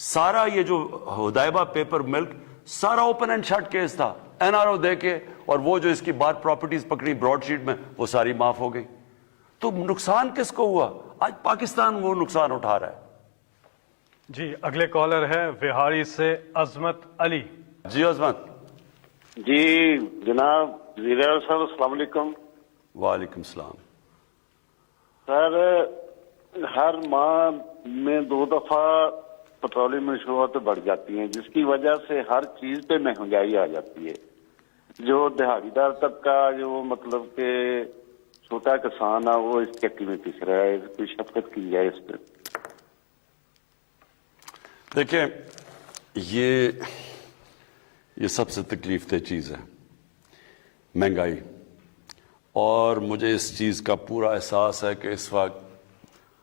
سارا یہ جو ہدایبہ پیپر ملک سارا اوپن اینڈ شٹ کیس تھا, این آر او دے کے, اور وہ جو اس کی بار پراپرٹیز پکڑی براڈ شیٹ میں وہ ساری معاف ہو گئی. تو نقصان کس کو ہوا؟ آج پاکستان وہ نقصان اٹھا رہا ہے. جی اگلے کالر ہے وہاڑی سے عظمت علی. جی عظمت. جی جناب وزیر اعظم صاحب السلام علیکم. وعلیکم السلام. سر ہر ماہ میں 2 دفعہ پیٹرولیم منشیات بڑھ جاتی ہیں, جس کی وجہ سے ہر چیز پہ مہنگائی آ جاتی ہے. جو دہاڑی دار طبقہ, جو مطلب کہ چھوٹا کسان ہے, وہ اس چکی میں پس رہا ہے. کوئی شفقت کی جائے اس پہ. دیکھیں یہ سب سے تکلیف دہ چیز ہے مہنگائی, اور مجھے اس چیز کا پورا احساس ہے کہ اس وقت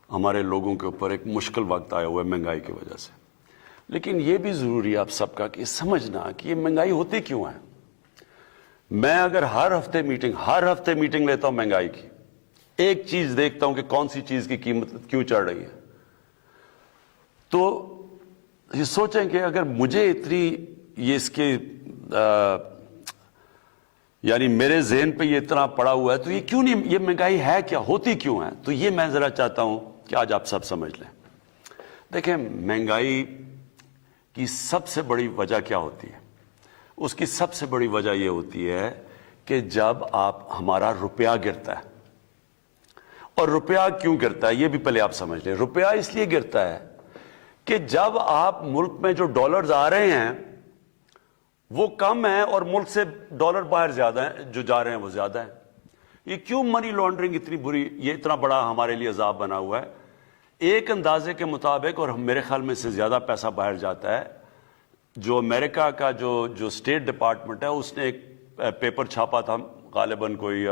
ہمارے لوگوں کے اوپر ایک مشکل وقت آیا ہوا ہے مہنگائی کی وجہ سے. لیکن یہ بھی ضروری ہے آپ سب کا کہ سمجھنا کہ یہ مہنگائی ہوتی کیوں ہے. میں اگر ہر ہفتے میٹنگ لیتا ہوں مہنگائی کی, ایک چیز دیکھتا ہوں کہ کون سی چیز کی قیمت کیوں چڑھ رہی ہے, تو یہ سوچیں کہ اگر مجھے اتنی یہ اس کے یعنی میرے ذہن پہ یہ اتنا پڑا ہوا ہے, تو یہ کیوں نہیں, یہ مہنگائی ہے کیا, ہوتی کیوں ہے. تو یہ میں ذرا چاہتا ہوں کہ آج آپ سب سمجھ لیں. دیکھیں مہنگائی کی سب سے بڑی وجہ کیا ہوتی ہے. اس کی سب سے بڑی وجہ یہ ہوتی ہے کہ جب ہمارا روپیہ گرتا ہے. اور روپیہ کیوں گرتا ہے یہ بھی پہلے آپ سمجھ لیں. روپیہ اس لیے گرتا ہے کہ جب آپ ملک میں جو ڈالرز آ رہے ہیں وہ کم ہیں اور ملک سے ڈالر باہر زیادہ ہیں, جو جا رہے ہیں وہ زیادہ ہیں. یہ کیوں منی لانڈرنگ اتنی بری, یہ اتنا بڑا ہمارے لیے عذاب بنا ہوا ہے. ایک اندازے کے مطابق, اور میرے خیال میں اس سے زیادہ پیسہ باہر جاتا ہے. جو امریکہ کا جو اسٹیٹ ڈپارٹمنٹ ہے اس نے ایک پیپر چھاپا تھا غالباً کوئی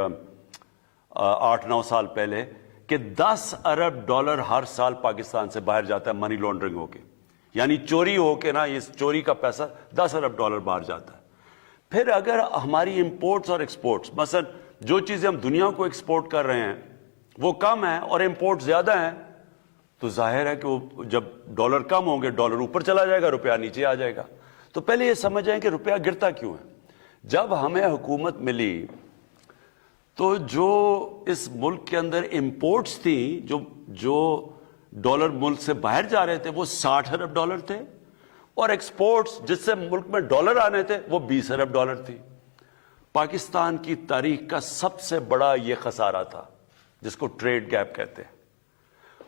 8-9 سال پہلے کہ 10 ارب ڈالر ہر سال پاکستان سے باہر جاتا ہے منی لانڈرنگ ہو کے, یعنی چوری ہو کے نا, اس چوری کا پیسہ 10 ارب ڈالر باہر جاتا ہے. پھر اگر ہماری امپورٹس اور ایکسپورٹس, مثلا جو چیزیں ہم دنیا کو ایکسپورٹ کر رہے ہیں وہ کم ہیں اور امپورٹ زیادہ ہیں, تو ظاہر ہے کہ وہ جب ڈالر کم ہوں گے ڈالر اوپر چلا جائے گا, روپیہ نیچے آ جائے گا. تو پہلے یہ سمجھیں کہ روپیہ گرتا کیوں ہے. جب ہمیں حکومت ملی تو جو اس ملک کے اندر امپورٹس تھیں, جو ڈالر ملک سے باہر جا رہے تھے وہ 60 ارب ڈالر تھے, اور ایکسپورٹس جس سے ملک میں ڈالر آنے تھے وہ 20 ارب ڈالر تھی. پاکستان کی تاریخ کا سب سے بڑا یہ خسارہ تھا جس کو ٹریڈ گیپ کہتے ہیں.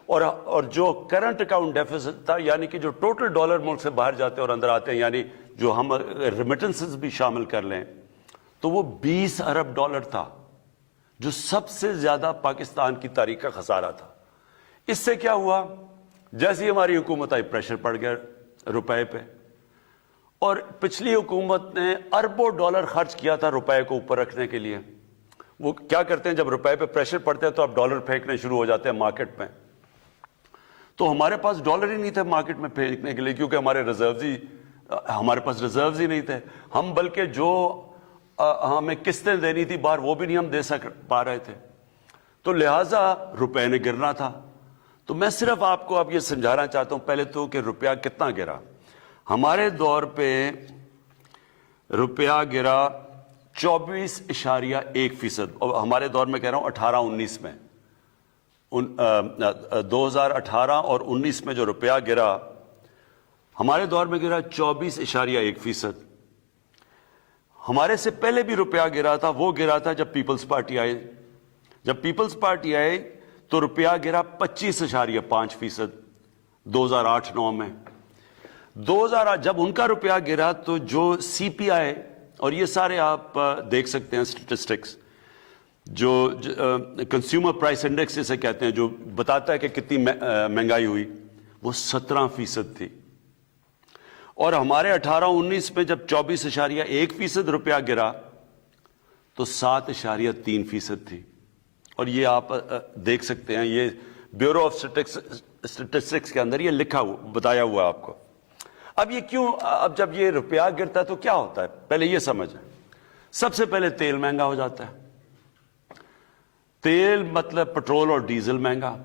اور جو کرنٹ اکاؤنٹ ڈیفیسٹ تھا, یعنی کہ جو ٹوٹل ڈالر ملک سے باہر جاتے ہیں اور اندر آتے ہیں, یعنی جو ہم ریمیٹنسز بھی شامل کر لیں, تو وہ 20 ارب ڈالر تھا, جو سب سے زیادہ پاکستان کی تاریخ کا خسارہ تھا. اس سے کیا ہوا, جیسے ہی ہماری حکومت آئی پریشر پڑ گیا روپے پہ, اور پچھلی حکومت نے اربوں ڈالر خرچ کیا تھا روپے کو اوپر رکھنے کے لیے. وہ کیا کرتے ہیں, جب روپے پہ پریشر پڑتے ہیں تو اب ڈالر پھینکنے شروع ہو جاتے ہیں مارکیٹ میں. تو ہمارے پاس ڈالر ہی نہیں تھے مارکیٹ میں پھینکنے کے لیے, کیونکہ ہمارے پاس ریزروز ہی نہیں تھے. ہم بلکہ جو ہمیں قسطیں دینی تھی باہر وہ بھی نہیں ہم دے پا رہے تھے, تو لہٰذا روپے نے گرنا تھا. تو میں صرف آپ کو اب یہ سمجھانا چاہتا ہوں پہلے تو کہ روپیہ کتنا گرا. ہمارے دور پہ روپیہ گرا 24.1%, اور ہمارے دور میں کہہ رہا ہوں 18-19 میں, 2018 اور 19 میں جو روپیہ گرا ہمارے دور میں گرا 24.1%. ہمارے سے پہلے بھی روپیہ گرا تھا, وہ گرا تھا جب پیپلز پارٹی آئے. جب پیپلز پارٹی آئے تو روپیہ گرا 25.5% 2008-9 میں. جب ان کا روپیہ گرا تو جو سی پی آئی, اور یہ سارے آپ دیکھ سکتے ہیں اسٹیٹسٹکس, جو کنزیومر پرائس انڈیکس جسے کہتے ہیں, جو بتاتا ہے کہ کتنی مہنگائی ہوئی, وہ 17% تھی. اور ہمارے 18-19 میں جب 24.1% روپیہ گرا تو 7.3% تھی. اور یہ آپ دیکھ سکتے ہیں, یہ بیورو آف اسٹیٹسٹکس کے اندر یہ لکھا ہوا بتایا ہوا آپ کو. اب یہ کیوں, اب جب یہ روپیہ گرتا ہے تو کیا ہوتا ہے, پہلے یہ سمجھیں. سب سے پہلے تیل مہنگا ہو جاتا ہے. تیل مطلب پٹرول اور ڈیزل مہنگا,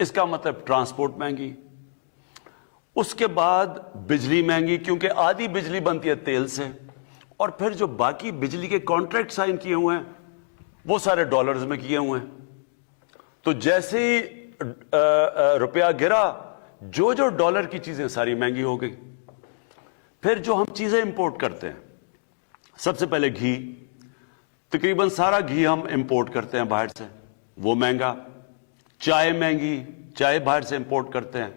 اس کا مطلب ٹرانسپورٹ مہنگی. اس کے بعد بجلی مہنگی، کیونکہ آدھی بجلی بنتی ہے تیل سے، اور پھر جو باقی بجلی کے کانٹریکٹ سائن کیے ہوئے ہیں وہ سارے ڈالرز میں کیے ہوئے ہیں. تو جیسے ہی روپیہ گرا، جو ڈالر کی چیزیں ساری مہنگی ہو گئی. پھر جو ہم چیزیں امپورٹ کرتے ہیں، سب سے پہلے گھی، تقریباً سارا گھی ہم امپورٹ کرتے ہیں باہر سے، وہ مہنگا. چائے مہنگی، چائے باہر سے امپورٹ کرتے ہیں.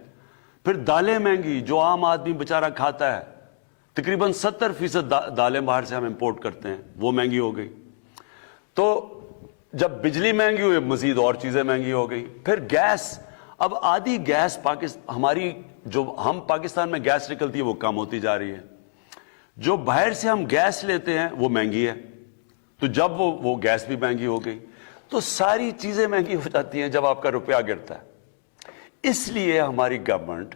پھر دالیں مہنگی، جو عام آدمی بیچارہ کھاتا ہے، تقریباً 70% دالیں باہر سے ہم امپورٹ کرتے ہیں، وہ مہنگی ہو گئی. تو جب بجلی مہنگی ہوئی، مزید اور چیزیں مہنگی ہو گئی. پھر گیس، اب آدھی گیس ہماری جو ہم پاکستان میں گیس نکلتی ہے وہ کم ہوتی جا رہی ہے. جو باہر سے ہم گیس لیتے ہیں وہ مہنگی ہے. تو جب وہ گیس بھی مہنگی ہو گئی، تو ساری چیزیں مہنگی ہو جاتی ہیں جب آپ کا روپیہ گرتا ہے. اس لیے ہماری گورنمنٹ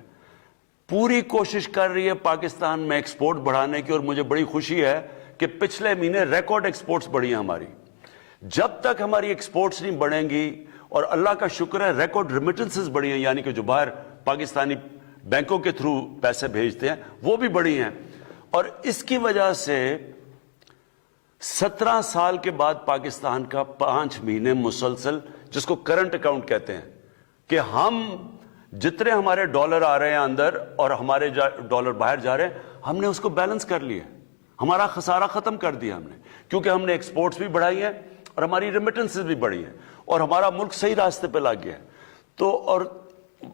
پوری کوشش کر رہی ہے پاکستان میں ایکسپورٹ بڑھانے کی، اور مجھے بڑی خوشی ہے کہ پچھلے مہینے ریکارڈ ایکسپورٹس بڑھی ہیں ہماری. جب تک ہماری ایکسپورٹس نہیں بڑھیں گی، اور اللہ کا شکر ہے ریکارڈ ریمیٹنسز بڑھی ہیں، یعنی کہ جو باہر پاکستانی بینکوں کے تھرو پیسے بھیجتے ہیں وہ بھی بڑھی ہیں. اور اس کی وجہ سے 17 سال کے بعد پاکستان کا 5 مہینے مسلسل، جس کو کرنٹ اکاؤنٹ کہتے ہیں، کہ ہم جتنے ہمارے ڈالر آ رہے ہیں اندر اور ہمارے ڈالر باہر جا رہے ہیں، ہم نے اس کو بیلنس کر لیا. ہمارا خسارہ ختم کر دیا ہم نے، کیونکہ ہم نے ایکسپورٹس بھی بڑھائی ہیں اور ہماری ریمیٹنسز بھی بڑھی ہیں، اور ہمارا ملک صحیح راستے پہ لگ گیا. تو اور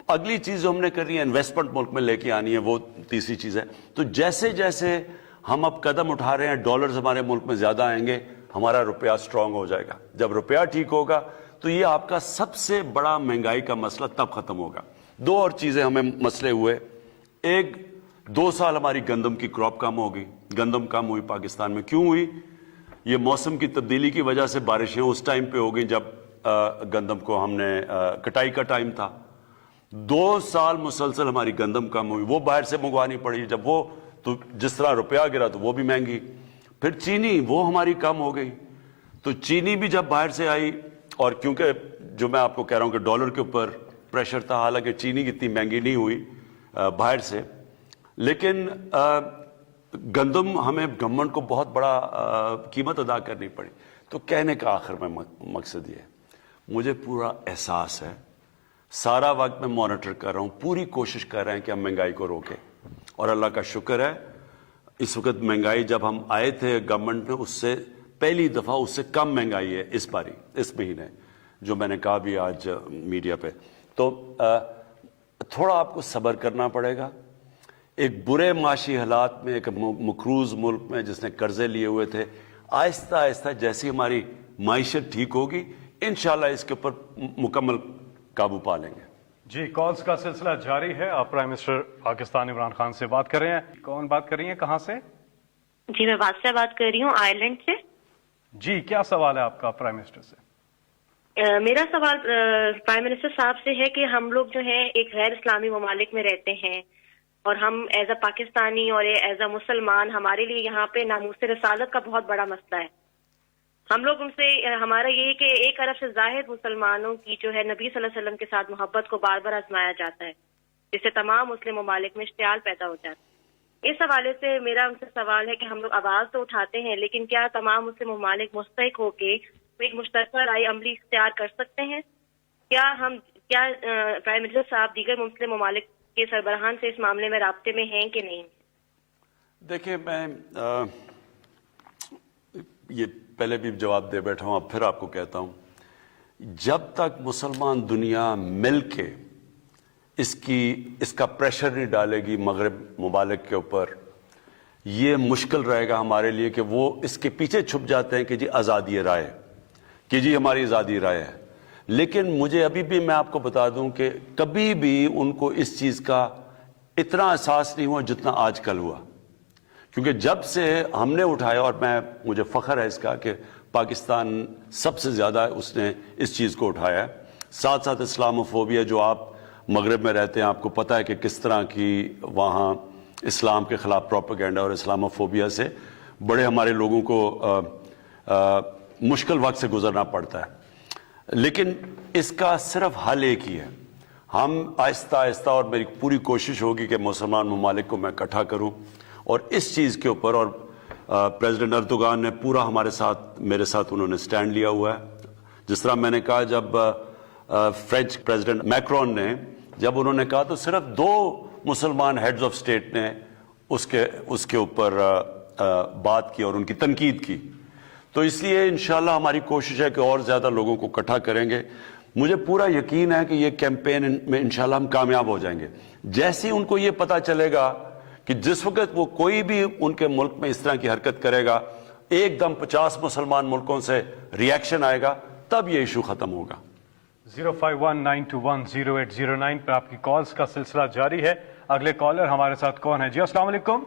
اگلی چیز جو ہم نے کرنی ہے، انویسٹمنٹ ملک میں لے کے آنی ہے، وہ تیسری چیز ہے. تو جیسے جیسے ہم اب قدم اٹھا رہے ہیں، ڈالرز ہمارے ملک میں زیادہ آئیں گے، ہمارا روپیہ سٹرونگ ہو جائے گا. جب روپیہ ٹھیک ہوگا تو یہ آپ کا سب سے بڑا مہنگائی کا مسئلہ تب ختم ہوگا. دو اور چیزیں ہمیں مسئلے ہوئے. ایک، 2 سال ہماری گندم کی کراپ کم ہو گئی. گندم کم ہوئی پاکستان میں. کیوں ہوئی؟ یہ موسم کی تبدیلی کی وجہ سے بارشیں اس ٹائم پہ ہو گئی جب گندم کو ہم نے کٹائی کا ٹائم تھا. 2 سال مسلسل ہماری گندم کم ہوئی، وہ باہر سے منگوانی پڑی. جب وہ تو جس طرح روپیہ گرا تو وہ بھی مہنگی. پھر چینی، وہ ہماری کم ہو گئی. تو چینی بھی جب باہر سے آئی، اور کیونکہ جو میں آپ کو کہہ رہا ہوں کہ ڈالر کے اوپر پریشر تھا، حالانکہ چینی اتنی مہنگی نہیں ہوئی باہر سے، لیکن گندم ہمیں گورنمنٹ کو بہت بڑا قیمت ادا کرنی پڑی. تو کہنے کا آخر میں مقصد یہ ہے، مجھے پورا احساس ہے، سارا وقت میں مانیٹر کر رہا ہوں، پوری کوشش کر رہے ہیں کہ ہم مہنگائی کو روکیں. اور اللہ کا شکر ہے، اس وقت مہنگائی جب ہم آئے تھے گورنمنٹ میں، اس سے پہلی دفعہ اس سے کم مہنگائی ہے اس باری، اس مہینے، جو میں نے کہا بھی آج میڈیا پہ. تو تھوڑا آپ کو صبر کرنا پڑے گا. ایک برے معاشی حالات میں، ایک مقروض ملک میں جس نے قرضے لیے ہوئے تھے، آہستہ آہستہ جیسی ہماری معیشت ٹھیک ہوگی، انشاءاللہ اس کے اوپر مکمل قابو پا لیں گے. جی، کالز کا سلسلہ جاری ہے. آپ پرائم منسٹر پاکستان عمران خان سے بات کر رہے ہیں. کون بات کر رہی ہیں، کہاں سے؟ جی، میں بادشاہ بات کر رہی ہوں، آئرلینڈ سے. جی، کیا سوال ہے آپ کا پرائم منسٹر سے؟ میرا سوال پرائم منسٹر صاحب سے ہے کہ ہم لوگ جو ہیں ایک غیر اسلامی ممالک میں رہتے ہیں، اور ہم ایز اے پاکستانی اور ایز اے مسلمان، ہمارے لیے یہاں پہ ناموس رسالت کا بہت بڑا مسئلہ ہے. ہم لوگ ان سے، ہمارا یہ ہے کہ 1 ارب سے زائد مسلمانوں کی جو ہے نبی صلی اللہ علیہ وسلم کے ساتھ محبت کو بار بار آزمایا جاتا ہے، جس سے تمام مسلم ممالک میں اشتعال پیدا ہو جاتا ہے. اس حوالے سے میرا ان سے سوال ہے کہ ہم لوگ آواز تو اٹھاتے ہیں، لیکن کیا تمام مسلم ممالک مستحق ہو کے ایک مشترکہ رائے عملی اختیار کر سکتے ہیں؟ کیا پرائم منسٹر صاحب دیگر مسلم ممالک کے سربراہان سے اس معاملے میں رابطے میں ہیں کہ نہیں؟ دیکھیں، میں یہ پہلے بھی جواب دے بیٹھا ہوں، اب پھر آپ کو کہتا ہوں، جب تک مسلمان دنیا مل کے اس کا پریشر نہیں ڈالے گی مغرب ممالک کے اوپر، یہ مشکل رہے گا ہمارے لیے کہ وہ اس کے پیچھے چھپ جاتے ہیں کہ جی آزادی رائے، کہ جی ہماری آزادی رائے ہے. لیکن مجھے ابھی بھی، میں آپ کو بتا دوں کہ کبھی بھی ان کو اس چیز کا اتنا احساس نہیں ہوا جتنا آج کل ہوا. کیونکہ جب سے ہم نے اٹھایا، اور مجھے فخر ہے اس کا کہ پاکستان سب سے زیادہ اس نے اس چیز کو اٹھایا ہے. ساتھ ساتھ اسلاموفوبیا، جو آپ مغرب میں رہتے ہیں، آپ کو پتہ ہے کہ کس طرح کی وہاں اسلام کے خلاف پروپیگنڈا اور اسلاموفوبیا سے بڑے ہمارے لوگوں کو مشکل وقت سے گزرنا پڑتا ہے. لیکن اس کا صرف حل ایک ہی ہے، ہم آہستہ آہستہ, اور میری پوری کوشش ہوگی کہ مسلمان ممالک کو میں اکٹھا کروں, اور اس چیز کے اوپر, اور پریزیڈنٹ اردوغان نے پورا میرے ساتھ انہوں نے سٹینڈ لیا ہوا ہے. جس طرح میں نے کہا, جب فرینچ پریزیڈنٹ میکرون نے جب انہوں نے کہا تو صرف 2 مسلمان ہیڈز آف اسٹیٹ نے اس کے اوپر بات کی اور ان کی تنقید کی. تو اس لیے انشاءاللہ ہماری کوشش ہے کہ اور زیادہ لوگوں کو اکٹھا کریں گے. مجھے پورا یقین ہے کہ یہ کیمپین میں انشاءاللہ ہم کامیاب ہو جائیں گے. جیسے ہی ان کو یہ پتا چلے گا کہ جس وقت وہ کوئی بھی ان کے ملک میں اس طرح کی حرکت کرے گا, ایک دم 50 مسلمان ملکوں سے ریاکشن آئے گا, تب یہ ایشو ختم ہوگا. 0519210809 پہ آپ کی کالز کا سلسلہ جاری ہے. اگلے کالر ہمارے ساتھ کون ہے؟ جی السلام علیکم.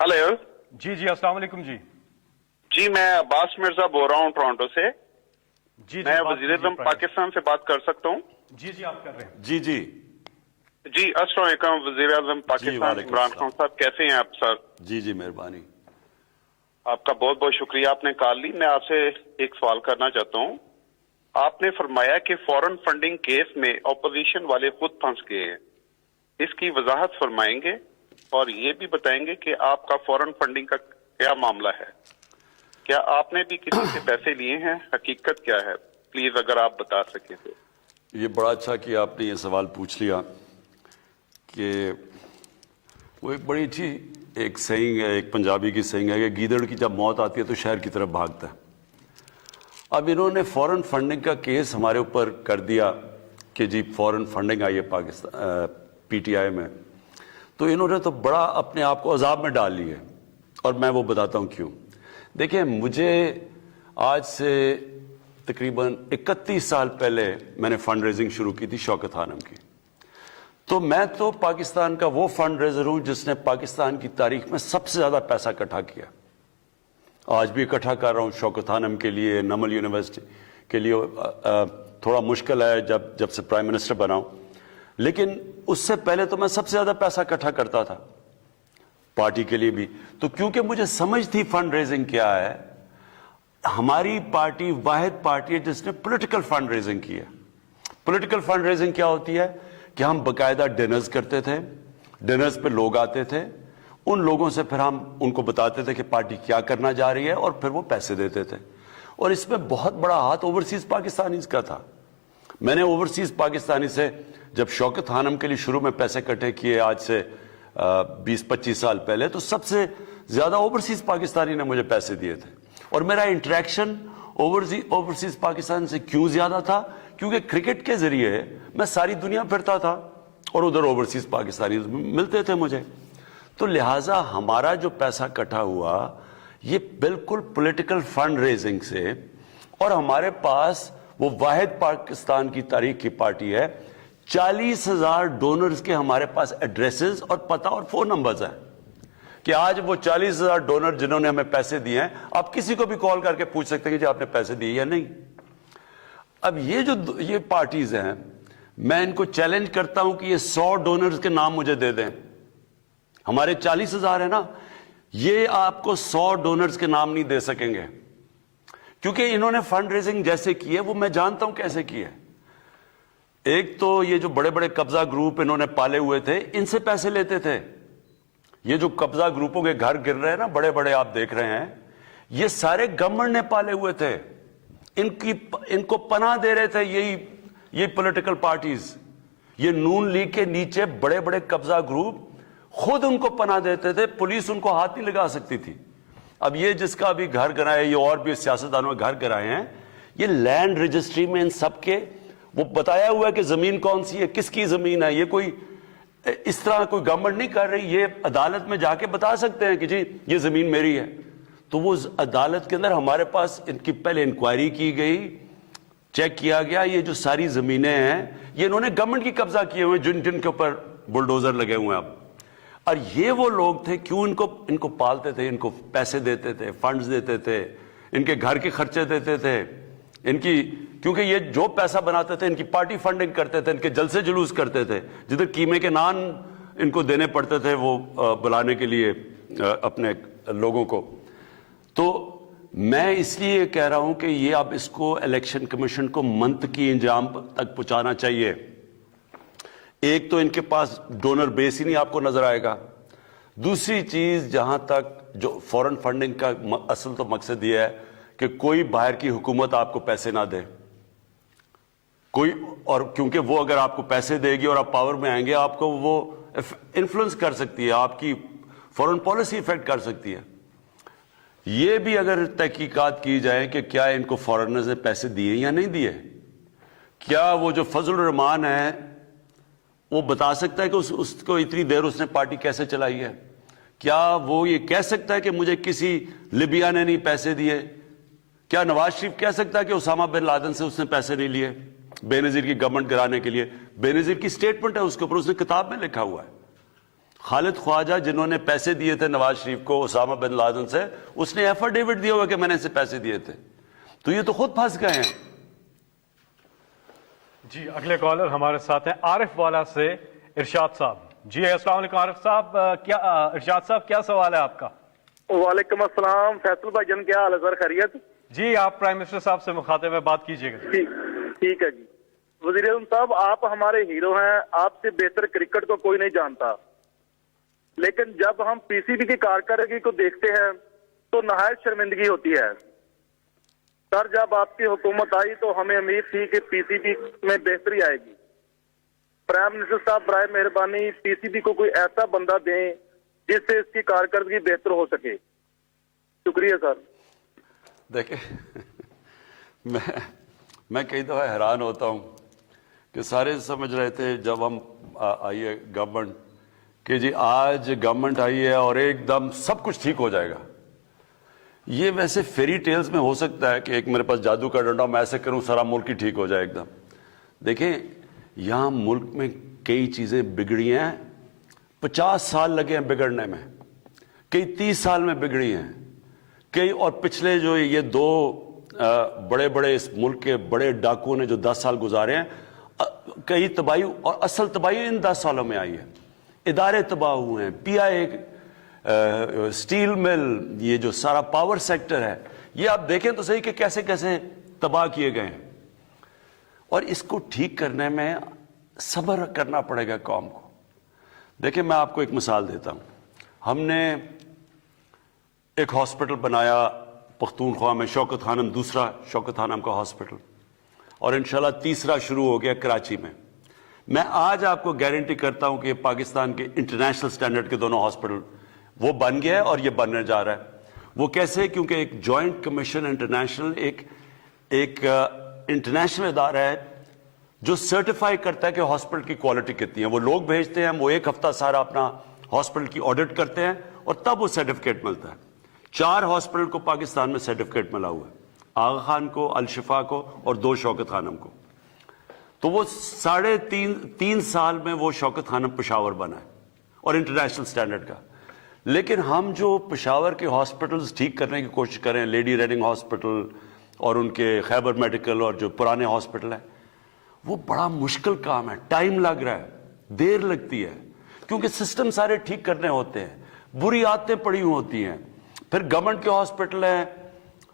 ہلو. جی السلام علیکم. جی میں عباس مرزا بول رہا ہوں ٹورانٹو سے. میں وزیر اعظم پاکستان سے بات کر سکتا ہوں؟ جی آپ کر رہے ہیں. جی السلام علیکم وزیر اعظم پاکستان عمران خان صاحب, کیسے ہیں آپ سر؟ جی مہربانی. آپ کا بہت بہت شکریہ, آپ نے کال لی. میں آپ سے ایک سوال کرنا چاہتا ہوں. آپ نے فرمایا کہ فورن فنڈنگ کیس میں اپوزیشن والے خود پھنس گئے ہیں. اس کی وضاحت فرمائیں گے اور یہ بھی بتائیں گے کہ آپ کا فورن فنڈنگ کا کیا معاملہ ہے؟ کیا آپ نے بھی کسی سے پیسے لیے ہیں؟ حقیقت کیا ہے؟ پلیز اگر آپ بتا سکیں تو. یہ بڑا اچھا کہ آپ نے یہ سوال پوچھ لیا کہ وہ ایک بڑی اچھی ایک سینگ ہے, ایک پنجابی کی سینگ ہے کہ گیدڑ کی جب موت آتی ہے تو شہر کی طرف بھاگتا ہے. اب انہوں نے فورن فنڈنگ کا کیس ہمارے اوپر کر دیا کہ جی فورن فنڈنگ آئی ہے پاکستان پی ٹی آئی میں, تو انہوں نے تو بڑا اپنے آپ کو عذاب میں ڈال لی ہے, اور میں وہ بتاتا ہوں کیوں. دیکھیں, مجھے آج سے تقریباً 31 سال پہلے میں نے فنڈ ریزنگ شروع کی تھی شوکت خانم کی. تو میں تو پاکستان کا وہ فنڈ ریزر ہوں جس نے پاکستان کی تاریخ میں سب سے زیادہ پیسہ اکٹھا کیا. آج بھی اکٹھا کر رہا ہوں شوکت خانم کے لیے, نمل یونیورسٹی کے لیے. تھوڑا مشکل ہے جب سے پرائم منسٹر بنا ہوں, لیکن اس سے پہلے تو میں سب سے زیادہ پیسہ اکٹھا کرتا تھا پارٹی کے لیے بھی. تو کیونکہ مجھے سمجھ تھی فنڈ ریزنگ کیا ہے, ہماری پارٹی واحد پارٹی ہے جس نے پولیٹیکل فنڈ ریزنگ کی ہے. پولیٹیکل فنڈ ریزنگ کیا ہوتی ہے کہ ہم باقاعدہ ڈنرز کرتے تھے, ڈنرز پہ لوگ آتے تھے, ان لوگوں سے پھر ہم ان کو بتاتے تھے کہ پارٹی کیا کرنا جا رہی ہے, اور پھر وہ پیسے دیتے تھے. اور اس میں بہت بڑا ہاتھ اوورسیز پاکستانیز کا تھا. میں نے اوورسیز پاکستانی سے جب شوکت خانم کے لیے شروع میں پیسے اکٹھے کیے آج سے 20-25 سال پہلے, تو سب سے زیادہ اوورسیز پاکستانی نے مجھے پیسے دیے تھے. اور میرا انٹریکشن اوورسیز پاکستان سے کیوں زیادہ تھا؟ کیونکہ کرکٹ کے ذریعے میں ساری دنیا پھرتا تھا اور ادھر اوورسیز پاکستانی ملتے تھے مجھے. تو لہٰذا ہمارا جو پیسہ اکٹھا ہوا یہ بالکل پولیٹیکل فنڈ ریزنگ سے, اور ہمارے پاس وہ واحد پاکستان کی تاریخ کی پارٹی ہے. 40,000 ڈونرز کے ہمارے پاس ایڈریسز اور پتہ اور فون نمبرز ہیں کہ آج وہ 40,000 ڈونر جنہوں نے ہمیں پیسے دیے ہیں, آپ کسی کو بھی کال کر کے پوچھ سکتے ہیں کہ جی آپ نے پیسے دیے یا نہیں. اب یہ پارٹیز ہیں, میں ان کو چیلنج کرتا ہوں کہ یہ 100 ڈونرز کے نام مجھے دے دیں. ہمارے 40,000 ہیں نا, یہ آپ کو 100 ڈونرز کے نام نہیں دے سکیں گے, کیونکہ انہوں نے فنڈ ریزنگ جیسے کی ہے وہ میں جانتا ہوں کیسے کی ہے. ایک تو یہ جو بڑے بڑے قبضہ گروپ انہوں نے پالے ہوئے تھے, ان سے پیسے لیتے تھے. یہ جو قبضہ گروپوں کے گھر گر رہے ہیں نا بڑے بڑے, آپ دیکھ رہے ہیں, یہ سارے گورنمنٹ نے پالے ہوئے تھے. ان کو پناہ دے رہے تھے یہی پولیٹیکل پارٹیز. یہ نون لیگ کے نیچے بڑے بڑے قبضہ گروپ خود ان کو پناہ دیتے تھے, پولیس ان کو ہاتھ نہیں لگا سکتی تھی. اب یہ جس کا بھی گھر گرائے, یہ اور بھی سیاستدانوں کے گھر گرائے ہیں, یہ لینڈ رجسٹری میں ان سب کے وہ بتایا ہوا ہے کہ زمین کون سی ہے, کس کی زمین ہے. یہ کوئی اس طرح کوئی گورنمنٹ نہیں کر رہی, یہ عدالت میں جا کے بتا سکتے ہیں کہ جی یہ زمین میری ہے. تو وہ عدالت کے اندر ہمارے پاس ان کی پہلے انکوائری کی گئی, چیک کیا گیا, یہ جو ساری زمینیں ہیں یہ انہوں نے گورنمنٹ کی قبضہ کیے ہوئے, جن کے اوپر بلڈوزر لگے ہوئے ہیں اب. اور یہ وہ لوگ تھے, کیوں ان کو پالتے تھے, ان کو پیسے دیتے تھے, فنڈز دیتے تھے, ان کے گھر کے خرچے دیتے تھے, کیونکہ یہ جو پیسہ بناتے تھے ان کی پارٹی فنڈنگ کرتے تھے, ان کے جلسے جلوس کرتے تھے, جدھر قیمے کے نان ان کو دینے پڑتے تھے وہ بلانے کے لیے اپنے لوگوں کو. تو میں اس لیے کہہ رہا ہوں کہ یہ اب اس کو الیکشن کمیشن کو منطقی انجام تک پہنچانا چاہیے. ایک تو ان کے پاس ڈونر بیس ہی نہیں آپ کو نظر آئے گا. دوسری چیز، جہاں تک جو فورن فنڈنگ کا اصل تو مقصد یہ ہے کہ کوئی باہر کی حکومت آپ کو پیسے نہ دے کوئی، اور کیونکہ وہ اگر آپ کو پیسے دے گی اور آپ پاور میں آئیں گے آپ کو وہ انفلوئنس کر سکتی ہے، آپ کی فورن پالیسی افیکٹ کر سکتی ہے. یہ بھی اگر تحقیقات کی جائے کہ کیا ان کو فورنرز نے پیسے دیے یا نہیں دیے، کیا وہ جو فضل الرحمان ہے وہ بتا سکتا ہے کہ اس کو اتنی دیر اس نے پارٹی کیسے چلائی ہے؟ کیا وہ یہ کہہ سکتا ہے کہ مجھے کسی لیبیا نے نہیں پیسے دیے؟ کیا نواز شریف کہہ سکتا ہے کہ اسامہ بن لادن سے اس نے پیسے نہیں لیے بے نظیر کی گورنمنٹ گرانے کے لیے؟ بے نظیر کی سٹیٹمنٹ ہے اس کے اوپر، اس نے کتاب میں لکھا ہوا ہے. خالد خواجہ جنہوں نے پیسے دیے تھے نواز شریف کو اسامہ بن لادن سے، اس نے ایفیڈیوٹ دیا ہوا کہ میں نے اسے پیسے دیے تھے. تو یہ تو خود پھنس گئے ہیں. جی اگلے کالر ہمارے ساتھ ہیں عارف والا سے ارشاد صاحب. جی السلام علیکم عارف صاحب. کیا ارشاد صاحب کیا سوال ہے آپ کا؟ وعلیکم السلام فیصل بھائی جان، کیا حال ہے سر؟ خیریت؟ جی آپ پرائم منسٹر صاحب سے مخاطب ہے، بات کیجیے گا. ٹھیک ہے جی. وزیر اعظم صاحب، آپ ہمارے ہیرو ہیں، آپ سے بہتر کرکٹ کو کوئی نہیں جانتا، لیکن جب ہم پی سی بی کی کارکردگی کو دیکھتے ہیں تو نہایت شرمندگی ہوتی ہے. سر جب آپ کی حکومت آئی تو ہمیں امید تھی کہ پی سی بی میں بہتری آئے گی. پرائم منسٹر صاحب برائے مہربانی پی سی بی کو کوئی ایسا بندہ دیں جس سے اس کی کارکردگی بہتر ہو سکے. شکریہ سر. دیکھیں میں کئی دفعہ حیران ہوتا ہوں کہ سارے سمجھ رہے تھے جب ہم آئی ہے گورنمنٹ کہ جی آج گورنمنٹ آئی ہے اور ایک دم سب کچھ ٹھیک ہو جائے گا. یہ ویسے فیری ٹیلز میں ہو سکتا ہے کہ ایک میرے پاس جادو کا ڈنڈا، میں ایسے کروں سارا ملک ہی ٹھیک ہو جائے ایک دم. دیکھیں یہاں ملک میں کئی چیزیں بگڑی ہیں، 50 سال لگے ہیں بگڑنے میں، کئی 30 سال میں بگڑی ہیں کئی، اور پچھلے جو یہ دو بڑے بڑے اس ملک کے بڑے ڈاکوؤں نے جو 10 سال گزارے ہیں، کئی تباہی، اور اصل تباہی ان 10 سالوں میں آئی ہے. ادارے تباہ ہوئے ہیں، پی آئی اے، سٹیل مل، یہ جو سارا پاور سیکٹر ہے، یہ آپ دیکھیں تو صحیح کہ کیسے کیسے تباہ کیے گئے ہیں. اور اس کو ٹھیک کرنے میں صبر کرنا پڑے گا قوم کو. دیکھیں میں آپ کو ایک مثال دیتا ہوں. ہم نے ایک ہاسپٹل بنایا پختونخوا میں، شوکت خانم، دوسرا شوکت خانم کا ہاسپٹل، اور انشاءاللہ تیسرا شروع ہو گیا کراچی میں. میں آج آپ کو گارنٹی کرتا ہوں کہ یہ پاکستان کے انٹرنیشنل سٹینڈرڈ کے دونوں ہاسپٹل وہ بن گیا ہے اور یہ بننے جا رہا ہے. وہ کیسے؟ کیونکہ ایک جوائنٹ کمیشن انٹرنیشنل ایک انٹرنیشنل ادارہ ہے جو سرٹیفائی کرتا ہے کہ ہاسپٹل کی کوالٹی کتنی ہے. وہ لوگ بھیجتے ہیں، وہ ایک ہفتہ سارا اپنا ہاسپٹل کی آڈٹ کرتے ہیں اور تب وہ سرٹیفکیٹ ملتا ہے. 4 ہاسپٹل کو پاکستان میں سرٹیفکیٹ ملا ہوا ہے، آغا خان کو، الشفا کو اور 2 شوکت خانم کو. تو وہ 3.5 سال میں وہ شوکت خانم پشاور بنا ہے اور انٹرنیشنل سٹینڈرڈ کا. لیکن ہم جو پشاور کے ہاسپٹلز ٹھیک کرنے کی کوشش کریں، لیڈی ریڈنگ ہاسپٹل اور ان کے خیبر میڈیکل اور جو پرانے ہاسپٹل ہیں، وہ بڑا مشکل کام ہے، ٹائم لگ رہا ہے، دیر لگتی ہے، کیونکہ سسٹم سارے ٹھیک کرنے ہوتے ہیں، بری عادتیں پڑی ہوتی ہیں. پھر گورنمنٹ کے ہاسپٹل ہیں،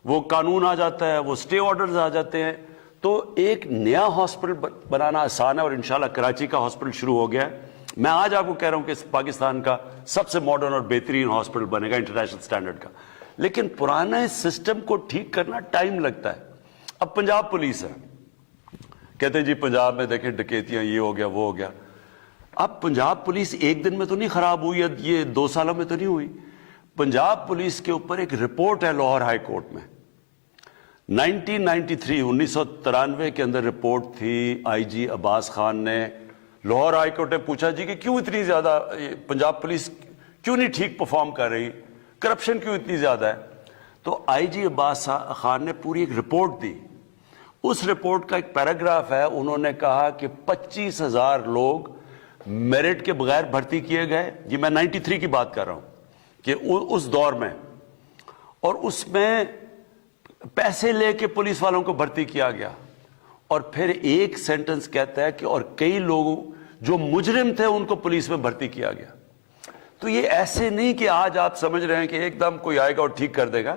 وہ قانون آ جاتا ہے، وہ سٹے آرڈرز آ جاتے ہیں. تو ایک نیا ہاسپٹل بنانا آسان ہے، اور انشاءاللہ کراچی کا ہاسپٹل شروع ہو گیا ہے. میں آج آپ کو کہہ رہا ہوں کہ پاکستان کا سب سے ماڈرن اور بہترین ہاسپٹل بنے گا انٹرنیشنل سٹینڈرڈ کا. لیکن پرانے سسٹم کو ٹھیک کرنا ٹائم لگتا ہے. اب پنجاب پولیس ہے، کہتے ہیں جی پنجاب میں دیکھیں ڈکیتیاں، یہ ہو گیا وہ ہو گیا. اب پنجاب پولیس ایک دن میں تو نہیں خراب ہوئی، یہ 2 سالوں میں تو نہیں ہوئی. پنجاب پولیس کے اوپر ایک رپورٹ ہے لاہور ہائی کورٹ میں، 1993 کے اندر رپورٹ تھی. آئی جی عباس خان نے لاہور ہائی کورٹ نے پوچھا جی کہ کیوں اتنی زیادہ پنجاب پولیس کیوں نہیں ٹھیک پرفارم کر رہی، کرپشن کیوں اتنی زیادہ ہے. تو آئی جی عباس خان نے پوری ایک رپورٹ دی. اس رپورٹ کا ایک پیراگراف ہے، انہوں نے کہا کہ 25,000 لوگ میرٹ کے بغیر بھرتی کیے گئے. یہ میں 93 کی بات کر رہا ہوں کہ اس دور میں، اور اس میں پیسے لے کے پولیس والوں کو بھرتی کیا گیا. اور پھر ایک سینٹنس کہتا ہے کہ اور کئی لوگ جو مجرم تھے ان کو پولیس میں بھرتی کیا گیا. تو یہ ایسے نہیں کہ آج آپ سمجھ رہے ہیں کہ ایک دم کوئی آئے گا اور ٹھیک کر دے گا.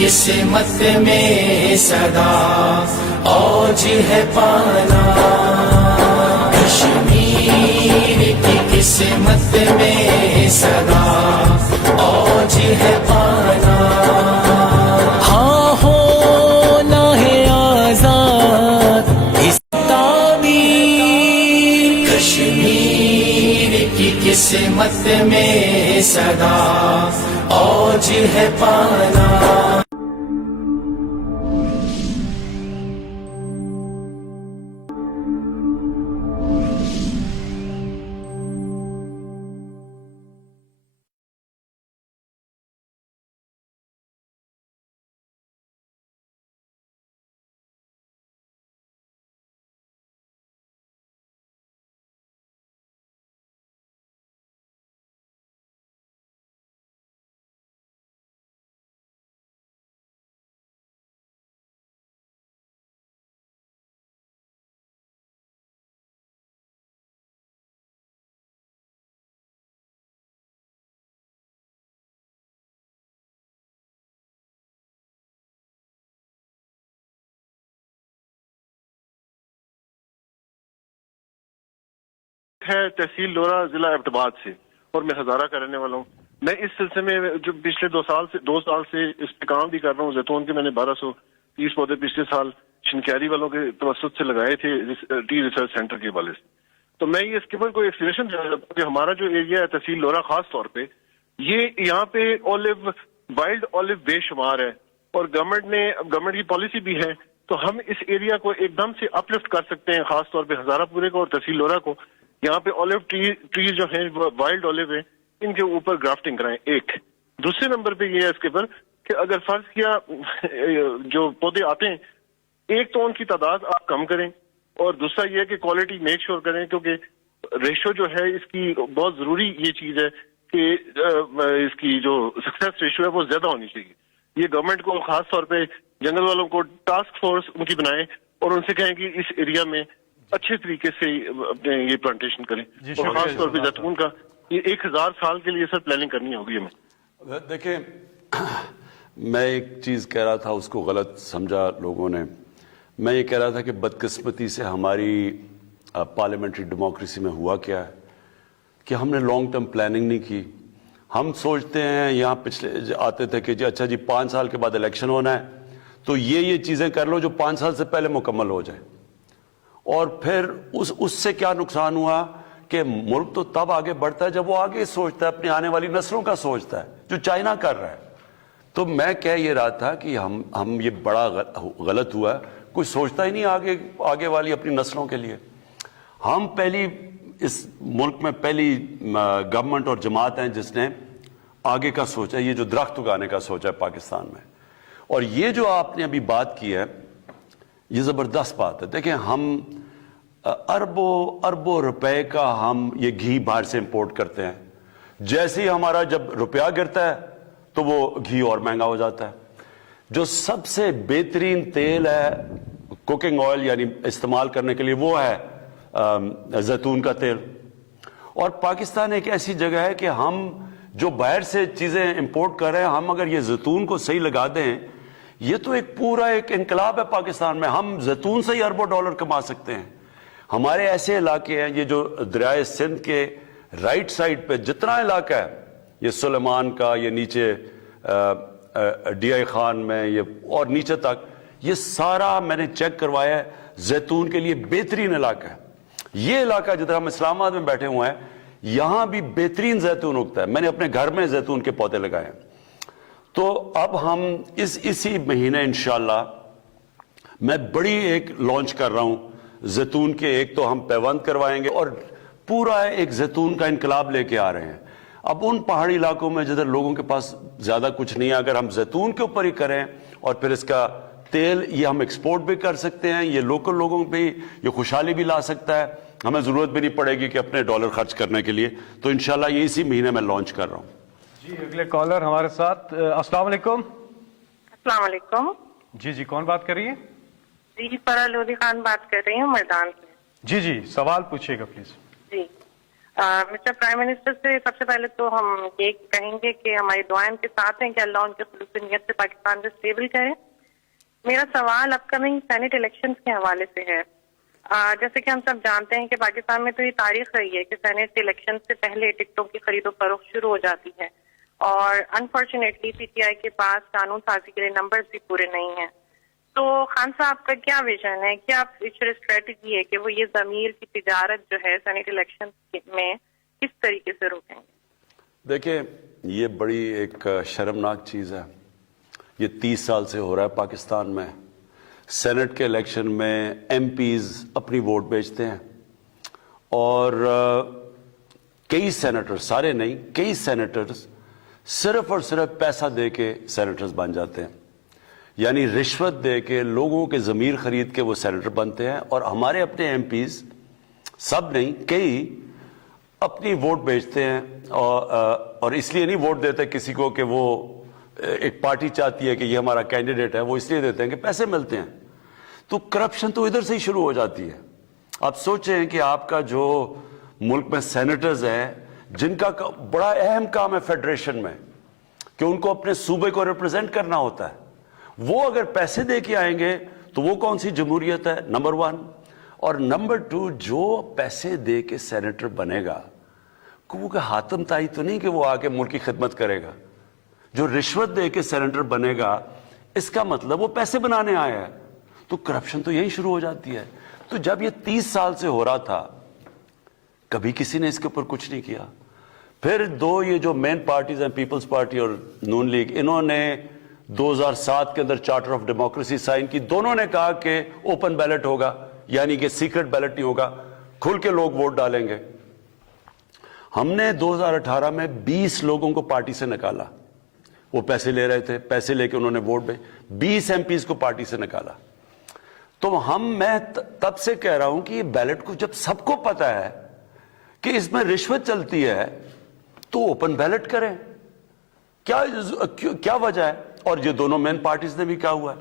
قسمت میں صدا اوج ہے پانا، کشمیر کی قسمت میں صدا اوج ہے پانا، ہاں ہونا ہے آزاد اس تعبیر، کشمیر کی قسمت میں صدا اوج ہے پانا۔ ہے تحصیل لورا ضلع ایبٹ آباد سے، اور میں ہزارہ کا رہنے والا ہوں۔ میں اس سلسلے میں جو پچھلے 2 سال سے اس پہ کام بھی کر رہا ہوں۔ زیتون کے میں نے 1230 پودے پچھلے سال شنکیاری والوں کے توسط سے لگائے تھے ٹی ریسرچ سینٹر کے حوالے سے۔ تو میں یہ اسکیمر کو ایکسپلینیشن دینا چاہتا ہوں کہ ہمارا جو ایریا ہے تحصیل لورا خاص طور پہ، یہ یہاں پہ وائلڈ اولیو بے شمار ہے، اور گورنمنٹ کی پالیسی بھی ہے، تو ہم اس ایریا کو ایک دم سے اپ لفٹ کر سکتے ہیں، خاص طور پہ ہزارہ پورے کو اور تحصیل لورا کو۔ یہاں پہ اولیو ٹریز جو ہیں وائلڈ اولیو ہیں، ان کے اوپر گرافٹنگ کرائیں، ایک۔ دوسرے نمبر پہ یہ ہے اس کے پر کہ اگر فرض کیا جو پودے آتے ہیں، ایک تو ان کی تعداد آپ کم کریں، اور دوسرا یہ ہے کہ کوالٹی میک شور کریں، کیونکہ ریشو جو ہے اس کی بہت ضروری یہ چیز ہے کہ اس کی جو سکسیس ریشو ہے وہ زیادہ ہونی چاہیے۔ یہ گورنمنٹ کو خاص طور پہ جنگل والوں کو ٹاسک فورس ان کی بنائیں اور ان سے کہیں کہ اس ایریا میں اچھے طریقے سے اپنے یہ پلانٹیشن کریں، اور خاص طور پہ زیتون کا یہ 1000 سال کے لیے سر پلاننگ کرنی ہوگی ہمیں۔ دیکھیں، میں ایک چیز کہہ رہا تھا، اس کو غلط سمجھا لوگوں نے۔ میں یہ کہہ رہا تھا کہ بدقسمتی سے ہماری پارلیمنٹری ڈیموکریسی میں ہوا کیا ہے کہ ہم نے لانگ ٹرم پلاننگ نہیں کی۔ ہم سوچتے ہیں، یہاں پچھلے آتے تھے کہ اچھا جی 5 سال کے بعد الیکشن ہونا ہے تو یہ چیزیں کر لو جو 5 سال سے پہلے مکمل ہو جائے، اور پھر اس سے کیا نقصان ہوا کہ ملک تو تب آگے بڑھتا ہے جب وہ آگے سوچتا ہے، اپنی آنے والی نسلوں کا سوچتا ہے، جو چائنا کر رہا ہے۔ تو میں کہہ یہ رہا تھا کہ ہم یہ بڑا غلط ہوا ہے، کوئی سوچتا ہی نہیں آگے والی اپنی نسلوں کے لیے۔ ہم اس ملک میں پہلی گورنمنٹ اور جماعت ہیں جس نے آگے کا سوچا، یہ جو درخت اگانے کا سوچا ہے پاکستان میں۔ اور یہ جو آپ نے ابھی بات کی ہے، یہ زبردست بات ہے۔ دیکھیں، ہم اربوں روپے کا ہم یہ گھی باہر سے امپورٹ کرتے ہیں، جیسے ہی ہمارا جب روپیہ گرتا ہے تو وہ گھی اور مہنگا ہو جاتا ہے۔ جو سب سے بہترین تیل ہے کوکنگ آئل یعنی استعمال کرنے کے لیے، وہ ہے زیتون کا تیل۔ اور پاکستان ایک ایسی جگہ ہے کہ ہم جو باہر سے چیزیں امپورٹ کر رہے ہیں، ہم اگر یہ زیتون کو صحیح لگا دیں، یہ تو پورا ایک انقلاب ہے پاکستان میں۔ ہم زیتون سے ہی اربوں ڈالر کما سکتے ہیں۔ ہمارے ایسے علاقے ہیں، یہ جو دریائے سندھ کے رائٹ سائڈ پہ جتنا علاقہ ہے، یہ سلیمان کا، یہ نیچے ڈی آئی خان میں، یہ اور نیچے تک، یہ سارا میں نے چیک کروایا ہے، زیتون کے لیے بہترین علاقہ ہے۔ یہ علاقہ جدھر ہم اسلام آباد میں بیٹھے ہوئے ہیں، یہاں بھی بہترین زیتون اگتا ہے۔ میں نے اپنے گھر میں زیتون کے پودے لگائے ہیں۔ تو اب ہم اسی مہینے انشاءاللہ میں بڑی ایک لانچ کر رہا ہوں زیتون کے، ایک تو ہم پیوند کروائیں گے اور پورا ایک زیتون کا انقلاب لے کے آ رہے ہیں۔ اب ان پہاڑی علاقوں میں جدھر لوگوں کے پاس زیادہ کچھ نہیں ہے، اگر ہم زیتون کے اوپر ہی کریں اور پھر اس کا تیل یہ ہم ایکسپورٹ بھی کر سکتے ہیں، یہ لوکل لوگوں پہ یہ خوشحالی بھی لا سکتا ہے، ہمیں ضرورت بھی نہیں پڑے گی کہ اپنے ڈالر خرچ کرنے کے لیے۔ تو انشاءاللہ یہ اسی مہینے میں لانچ کر رہا ہوں۔ جی اگلے کالر ہمارے ساتھ۔ السلام علیکم۔ السلام علیکم۔ جی کون بات کر رہی ہے؟ جی فرح لودھی خان بات کر رہی ہوں، میدان سے۔ جی سوال پوچھیے گا پلیز۔ جی مسٹر پرائم منسٹر سے سب سے پہلے تو ہم یہ کہیں گے کہ ہماری دعائیں ان کے ساتھ ہیں کہ اللہ ان کے خلوص نیت سے پاکستان کو اسٹیبل کرے. میرا سوال اپ کمنگ سینٹ الیکشنز کے حوالے سے ہے. جیسے کہ ہم سب جانتے ہیں کہ پاکستان میں تو یہ تاریخ رہی ہے کہ سینٹ الیکشن سے پہلے ٹکٹوں کی خرید و فروخت شروع ہو جاتی ہے اور انفارچونیٹلی پی ٹی آئی کے پاس قانون سازی کے لیے نمبرز بھی پورے نہیں ہیں. تو خان صاحب کا کیا ویژن ہے, کیا فیوچر اسٹریٹجی ہے کہ وہ یہ ضمیر کی تجارت جو ہے سینٹ الیکشن میں کس طریقے سے روکیں گے؟ دیکھیں, یہ بڑی ایک شرمناک چیز ہے. یہ 30 سال سے ہو رہا ہے پاکستان میں. سینٹ کے الیکشن میں ایم پیز اپنی ووٹ بیچتے ہیں اور کئی سینیٹر, سارے نہیں, کئی سینیٹرز صرف اور صرف پیسہ دے کے سینیٹرز بن جاتے ہیں. یعنی رشوت دے کے لوگوں کے ضمیر خرید کے وہ سینیٹر بنتے ہیں. اور ہمارے اپنے ایم پیز, سب نہیں, کئی اپنی ووٹ بیچتے ہیں اور اس لیے نہیں ووٹ دیتے کسی کو کہ وہ ایک پارٹی چاہتی ہے کہ یہ ہمارا کینڈیڈیٹ ہے, وہ اس لیے دیتے ہیں کہ پیسے ملتے ہیں. تو کرپشن تو ادھر سے ہی شروع ہو جاتی ہے. آپ سوچیں کہ آپ کا جو ملک میں سینیٹرز ہیں جن کا بڑا اہم کام ہے فیڈریشن میں کہ ان کو اپنے صوبے کو ریپرزینٹ کرنا ہوتا ہے, وہ اگر پیسے دے کے آئیں گے تو وہ کون سی جمہوریت ہے؟ نمبر 1. اور نمبر 2, جو پیسے دے کے سینیٹر بنے گا وہ کہ حاتم تائی تو نہیں کہ وہ آ کے ملک کی خدمت کرے گا. جو رشوت دے کے سینیٹر بنے گا اس کا مطلب وہ پیسے بنانے آیا ہے. تو کرپشن تو یہی شروع ہو جاتی ہے. تو جب یہ 30 سال سے ہو رہا تھا کبھی کسی نے اس کے اوپر کچھ نہیں کیا. پھر یہ جو مین پارٹیز ہیں, پیپلز پارٹی اور نون لیگ, انہوں نے 2007 کے اندر چارٹر آف ڈیموکریسی سائن کی. دونوں نے کہا کہ اوپن بیلٹ ہوگا, یعنی کہ سیکرٹ بیلٹ نہیں ہوگا, کھل کے لوگ ووٹ ڈالیں گے. ہم نے 2018 میں 20 لوگوں کو پارٹی سے نکالا. وہ پیسے لے رہے تھے, پیسے لے کے انہوں نے ووٹ 20 ایم پیز کو پارٹی سے نکالا. تو میں تب سے کہہ رہا ہوں کہ یہ بیلٹ کو جب سب کو پتا ہے کہ اس میں رشوت چلتی ہے تو اوپن بیلٹ کریں. کیا وجہ ہے؟ اور یہ دونوں مین پارٹیز نے بھی کہا ہوا ہے.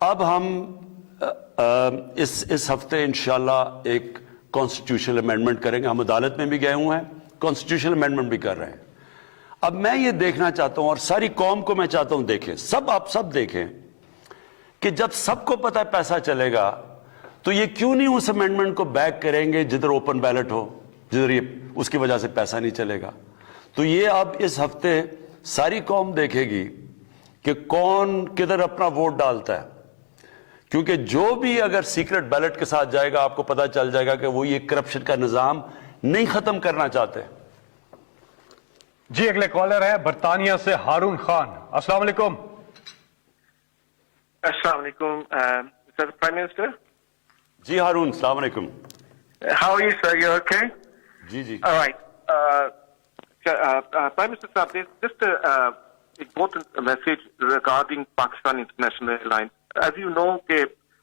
اب ہم اس ہفتے انشاءاللہ ایک کانسٹیٹیوشنل امینڈمنٹ کریں گے. ہم عدالت میں بھی گئے ہوئے ہیں, کانسٹیٹیوشنل امینڈمنٹ بھی کر رہے ہیں. اب میں یہ دیکھنا چاہتا ہوں اور ساری قوم کو میں چاہتا ہوں دیکھیں, آپ سب دیکھیں کہ جب سب کو پتا ہے پیسہ چلے گا تو یہ کیوں نہیں اس امینڈمنٹ کو بیک کریں گے جدھر اوپن بیلٹ ہو, جدھر یہ اس کی وجہ سے پیسہ نہیں چلے گا. تو یہ اب اس ہفتے ساری قوم دیکھے گی کہ کون کدھر اپنا ووٹ ڈالتا ہے, کیونکہ جو بھی اگر سیکرٹ بیلٹ کے ساتھ جائے گا آپ کو پتا چل جائے گا کہ وہ یہ کرپشن کا نظام نہیں ختم کرنا چاہتے. جی اگلے کالر ہے برطانیہ سے ہارون خان. السلام علیکم. السلام علیکم پرائم منسٹر. جی ہارون, السلام علیکم. How are you, sir? You okay? G. All right. Prime Minister Saab, there's just an important message regarding Pakistan International Airlines. As you know,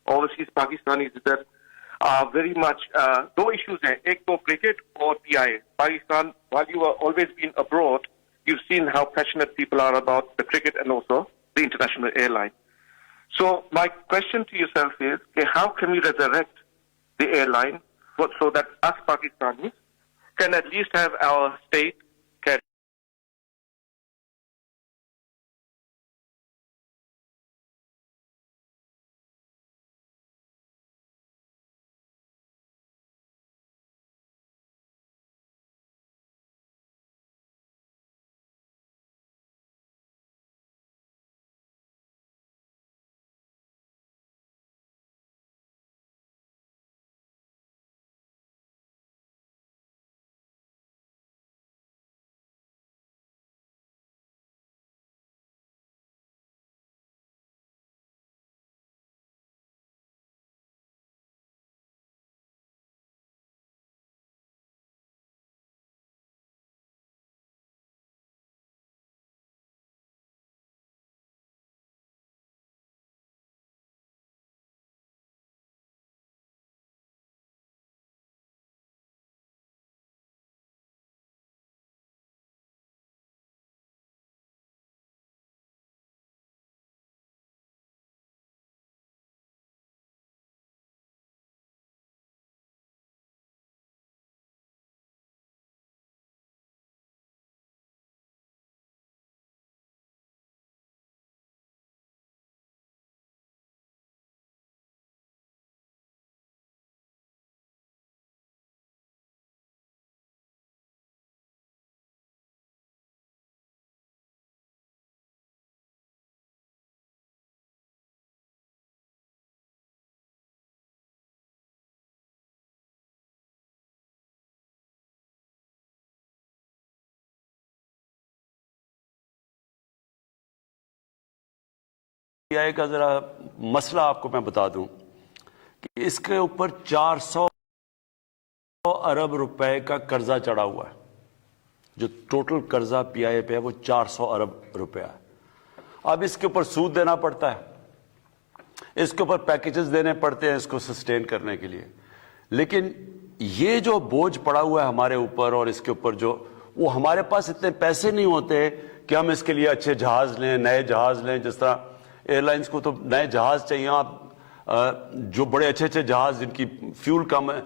overseas Pakistanis that are very much two issues ہیں. ایک تو cricket اور PI. Pakistan, while you are always been abroad, you've seen how passionate people are about the cricket and also the international airline. So my question to yourself is, how can we resurrect the airline so that us Pakistanis can at least have our state PIA کا ذرا مسئلہ آپ کو میں بتا دوں کہ اس کے اوپر 400 ارب روپے کا قرضہ چڑھا ہوا ہے. جو ٹوٹل قرضہ PIA پہ ہے وہ 400 ارب روپے ہے. اب اس کے اوپر سود دینا پڑتا ہے, اس کے اوپر پیکیجز دینے پڑتے ہیں اس کو سسٹین کرنے کے لیے. لیکن یہ جو بوجھ پڑا ہوا ہے ہمارے اوپر, اور اس کے اوپر جو وہ ہمارے پاس اتنے پیسے نہیں ہوتے کہ ہم اس کے لیے اچھے جہاز لیں, نئے جہاز لیں. جس طرح ایئر لائنس کو تو نئے جہاز چاہیے, آپ جو بڑے اچھے اچھے جہاز جن کی فیول کم ہے,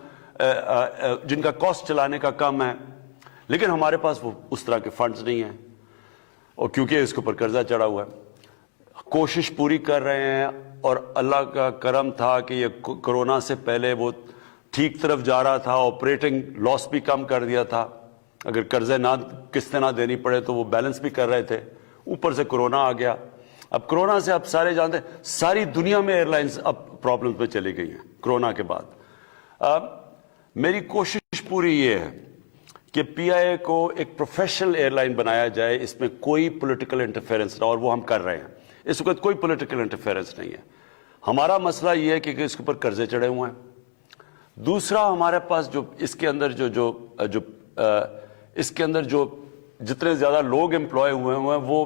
جن کا کاسٹ چلانے کا کم ہے, لیکن ہمارے پاس وہ اس طرح کے فنڈز نہیں ہیں, اور کیونکہ اس کے اوپر قرضہ چڑھا ہوا ہے. کوشش پوری کر رہے ہیں, اور اللہ کا کرم تھا کہ یہ کرونا سے پہلے وہ ٹھیک طرف جا رہا تھا, آپریٹنگ لاس بھی کم کر دیا تھا. اگر قرضے نہ قسطیں نہ دینی پڑے تو وہ بیلنس بھی کر رہے تھے. اوپر سے کرونا آ گیا. اب کرونا سے آپ سارے جانتے ہیں ساری دنیا میں ایئر لائنز اب پرابلمز میں چلی گئی ہیں کرونا کے بعد. میری کوشش پوری یہ ہے کہ PIA کو ایک پروفیشنل ایئر لائن بنایا جائے, اس میں کوئی پولیٹیکل انٹرفیئرنس نہ, اور وہ ہم کر رہے ہیں. اس وقت کوئی پولیٹیکل انٹرفیئرنس نہیں ہے. ہمارا مسئلہ یہ ہے کہ اس کے اوپر قرضے چڑھے ہوئے ہیں. دوسرا ہمارے پاس جو اس کے اندر اس کے اندر جو جتنے زیادہ لوگ امپلائے ہوئے ہیں وہ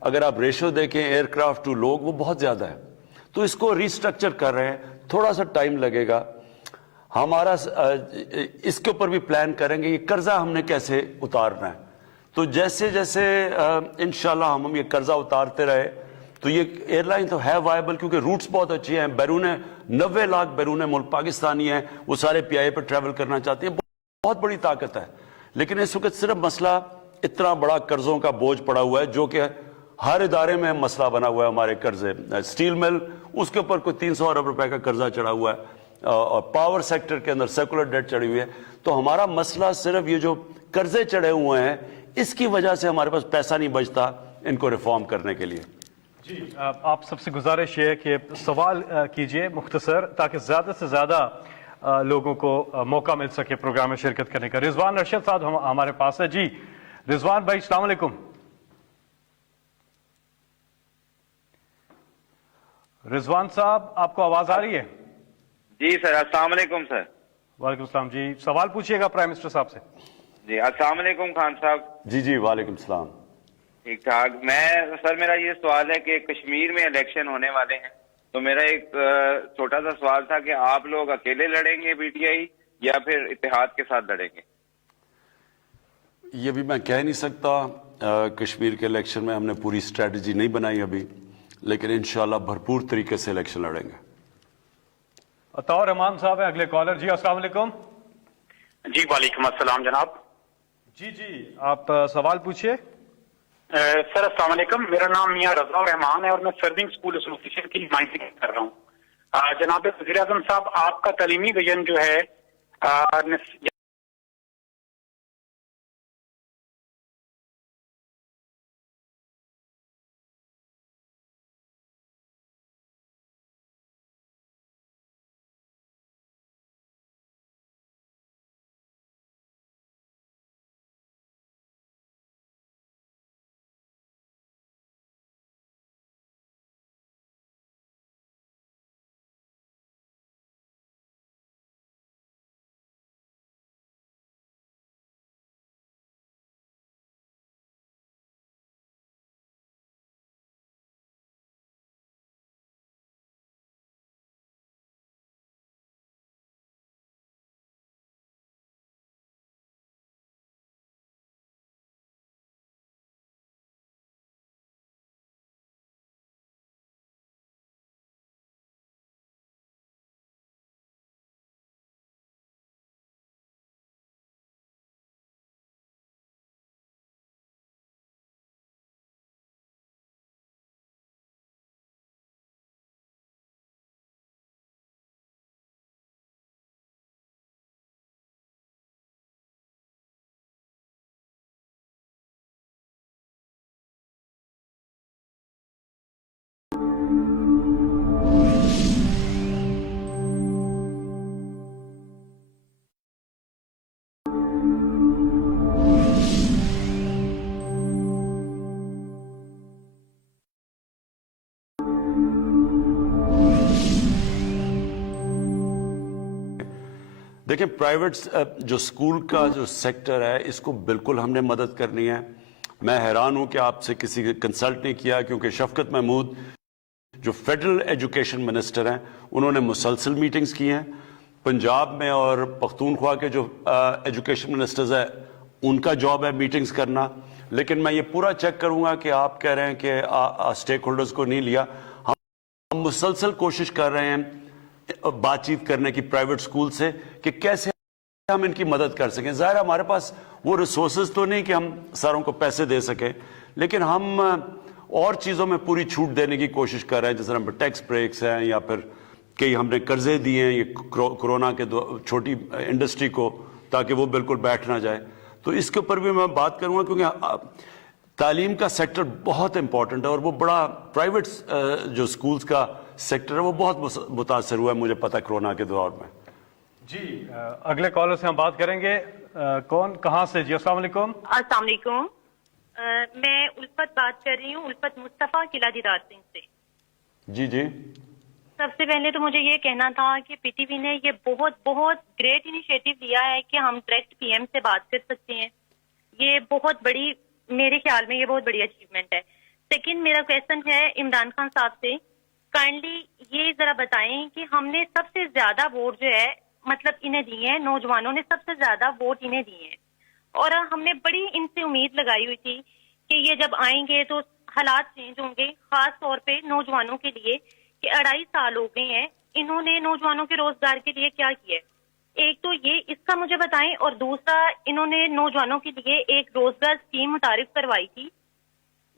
اگر آپ ریشو دیکھیں ایئر کرافٹ ٹو لوگ, وہ بہت زیادہ ہے. تو اس کو ریسٹرکچر کر رہے ہیں, تھوڑا سا ٹائم لگے گا. ہمارا اس کے اوپر بھی پلان کریں گے یہ قرضہ ہم نے کیسے اتارنا ہے. تو جیسے جیسے انشاءاللہ ہم یہ قرضہ اتارتے رہے تو یہ ایئر لائن تو ہے وائبل, کیونکہ روٹس بہت اچھی ہیں. 90 لاکھ بیرون ملک پاکستانی ہیں, وہ سارے PIA پر ٹریول کرنا چاہتے ہیں. بہت بڑی طاقت ہے. لیکن اس وقت صرف مسئلہ اتنا بڑا قرضوں کا بوجھ پڑا ہوا ہے, جو کہ ہر ادارے میں مسئلہ بنا ہوا ہے. ہمارے قرضے, اسٹیل مل اس کے اوپر کوئی 300 ارب روپے کا قرضہ چڑھا ہوا ہے, اور پاور سیکٹر کے اندر سیکولر ڈیٹ چڑھی ہوئی ہے. تو ہمارا مسئلہ صرف یہ جو قرضے چڑھے ہوئے ہیں اس کی وجہ سے ہمارے پاس پیسہ نہیں بچتا ان کو ریفارم کرنے کے لیے. جی, آپ سب سے گزارش ہے کہ سوال کیجئے مختصر, تاکہ زیادہ سے زیادہ لوگوں کو موقع مل سکے پروگرام میں شرکت کرنے کا. رضوان ارشد صاحب ہمارے پاس ہے. جی رضوان بھائی, السلام علیکم. رضوان صاحب, آپ کو آواز آ رہی ہے؟ جی سر, السلام علیکم سر. وعلیکم السلام. جی سوال پوچھیے گا پرائم منسٹر صاحب سے. جی السلام علیکم خان صاحب. جی وعلیکم السلام. ٹھیک ٹھاک. سر میرا یہ سوال ہے کہ کشمیر میں الیکشن ہونے والے ہیں, تو میرا ایک چھوٹا سا سوال تھا کہ آپ لوگ اکیلے لڑیں گے PTI یا پھر اتحاد کے ساتھ لڑیں گے؟ یہ بھی میں کہہ نہیں سکتا. کشمیر کے الیکشن میں ہم نے پوری اسٹریٹجی نہیں بنائی ابھی, لیکن انشاءاللہ بھرپور طریقے سے الیکشن لڑیں گے. عطاء الرحمان صاحب ہے اگلے کالر. جی السلام علیکم. جی وعلیکم السلام جناب. جی آپ سوال پوچھیے. سر السلام علیکم, میرا نام میاں رضا الرحمان ہے اور میں سرونگ اسکول ایسوسی کی نمائندگی کر رہا ہوں. جناب وزیر اعظم صاحب, آپ کا تعلیمی وژن جو ہے دیکھیں پرائیویٹ جو اسکول کا جو سیکٹر ہے اس کو بالکل ہم نے مدد کرنی ہے. میں حیران ہوں کہ آپ سے کسی نے کنسلٹ نہیں کیا, کیونکہ شفقت محمود جو فیڈرل ایجوکیشن منسٹر ہیں انہوں نے مسلسل میٹنگز کی ہیں. پنجاب میں اور پختونخوا کے جو ایجوکیشن منسٹرز ہیں ان کا جاب ہے میٹنگز کرنا. لیکن میں یہ پورا چیک کروں گا کہ آپ کہہ رہے ہیں کہ اسٹیک ہولڈرز کو نہیں لیا. ہم مسلسل کوشش کر رہے ہیں بات چیت کرنے کی پرائیویٹ اسکول سے کہ کیسے ہم ان کی مدد کر سکیں. ظاہر ہے ہمارے پاس وہ ریسورسز تو نہیں کہ ہم ساروں کو پیسے دے سکیں, لیکن ہم اور چیزوں میں پوری چھوٹ دینے کی کوشش کر رہے ہیں, جیسے ہم ٹیکس بریکس ہیں یا پھر کئی ہم نے قرضے دیے ہیں یہ کورونا کے چھوٹی انڈسٹری کو, تاکہ وہ بالکل بیٹھ نہ جائے. تو اس کے اوپر بھی میں بات کروں گا, کیونکہ تعلیم کا سیکٹر بہت امپورٹنٹ ہے اور وہ بڑا پرائیویٹ جو سکولز کا سیکٹر ہے وہ بہت متاثر ہوا ہے مجھے پتا کورونا کے دور میں. جی اگلے کالر سے ہم بات کریں گے. کون کہاں سے؟ جی السلام علیکم. السلام علیکم, میں الفت بات کر رہی ہوں, الفت مصطفیٰ قلعہ دیدار سنگھ سے. جی جی. سب سے پہلے تو مجھے یہ کہنا تھا کہ پی ٹی وی نے یہ بہت بہت گریٹ انیشیٹو لیا ہے کہ ہم ڈائریکٹ پی ایم سے بات کر سکتے ہیں. یہ بہت بڑی, میرے خیال میں یہ بہت بڑی اچیومنٹ ہے. سیکنڈ میرا کویشچن ہے عمران خان صاحب سے, کائنڈلی یہ ذرا بتائیں کہ ہم نے سب سے زیادہ ووٹ جو ہے مطلب انہیں دیے ہیں, نوجوانوں نے سب سے زیادہ ووٹ انہیں دیے ہیں, اور ہم نے بڑی ان سے امید لگائی ہوئی تھی کہ یہ جب آئیں گے تو حالات چینج ہوں گے, خاص طور پہ نوجوانوں کے لیے کہ 2.5 سال ہو گئے ہیں, انہوں نے نوجوانوں کے روزگار کے لیے کیا کیا ہے. ایک تو یہ اس کا مجھے بتائیں, اور دوسرا انہوں نے نوجوانوں کے لیے ایک روزگار اسکیم متعارف کروائی تھی,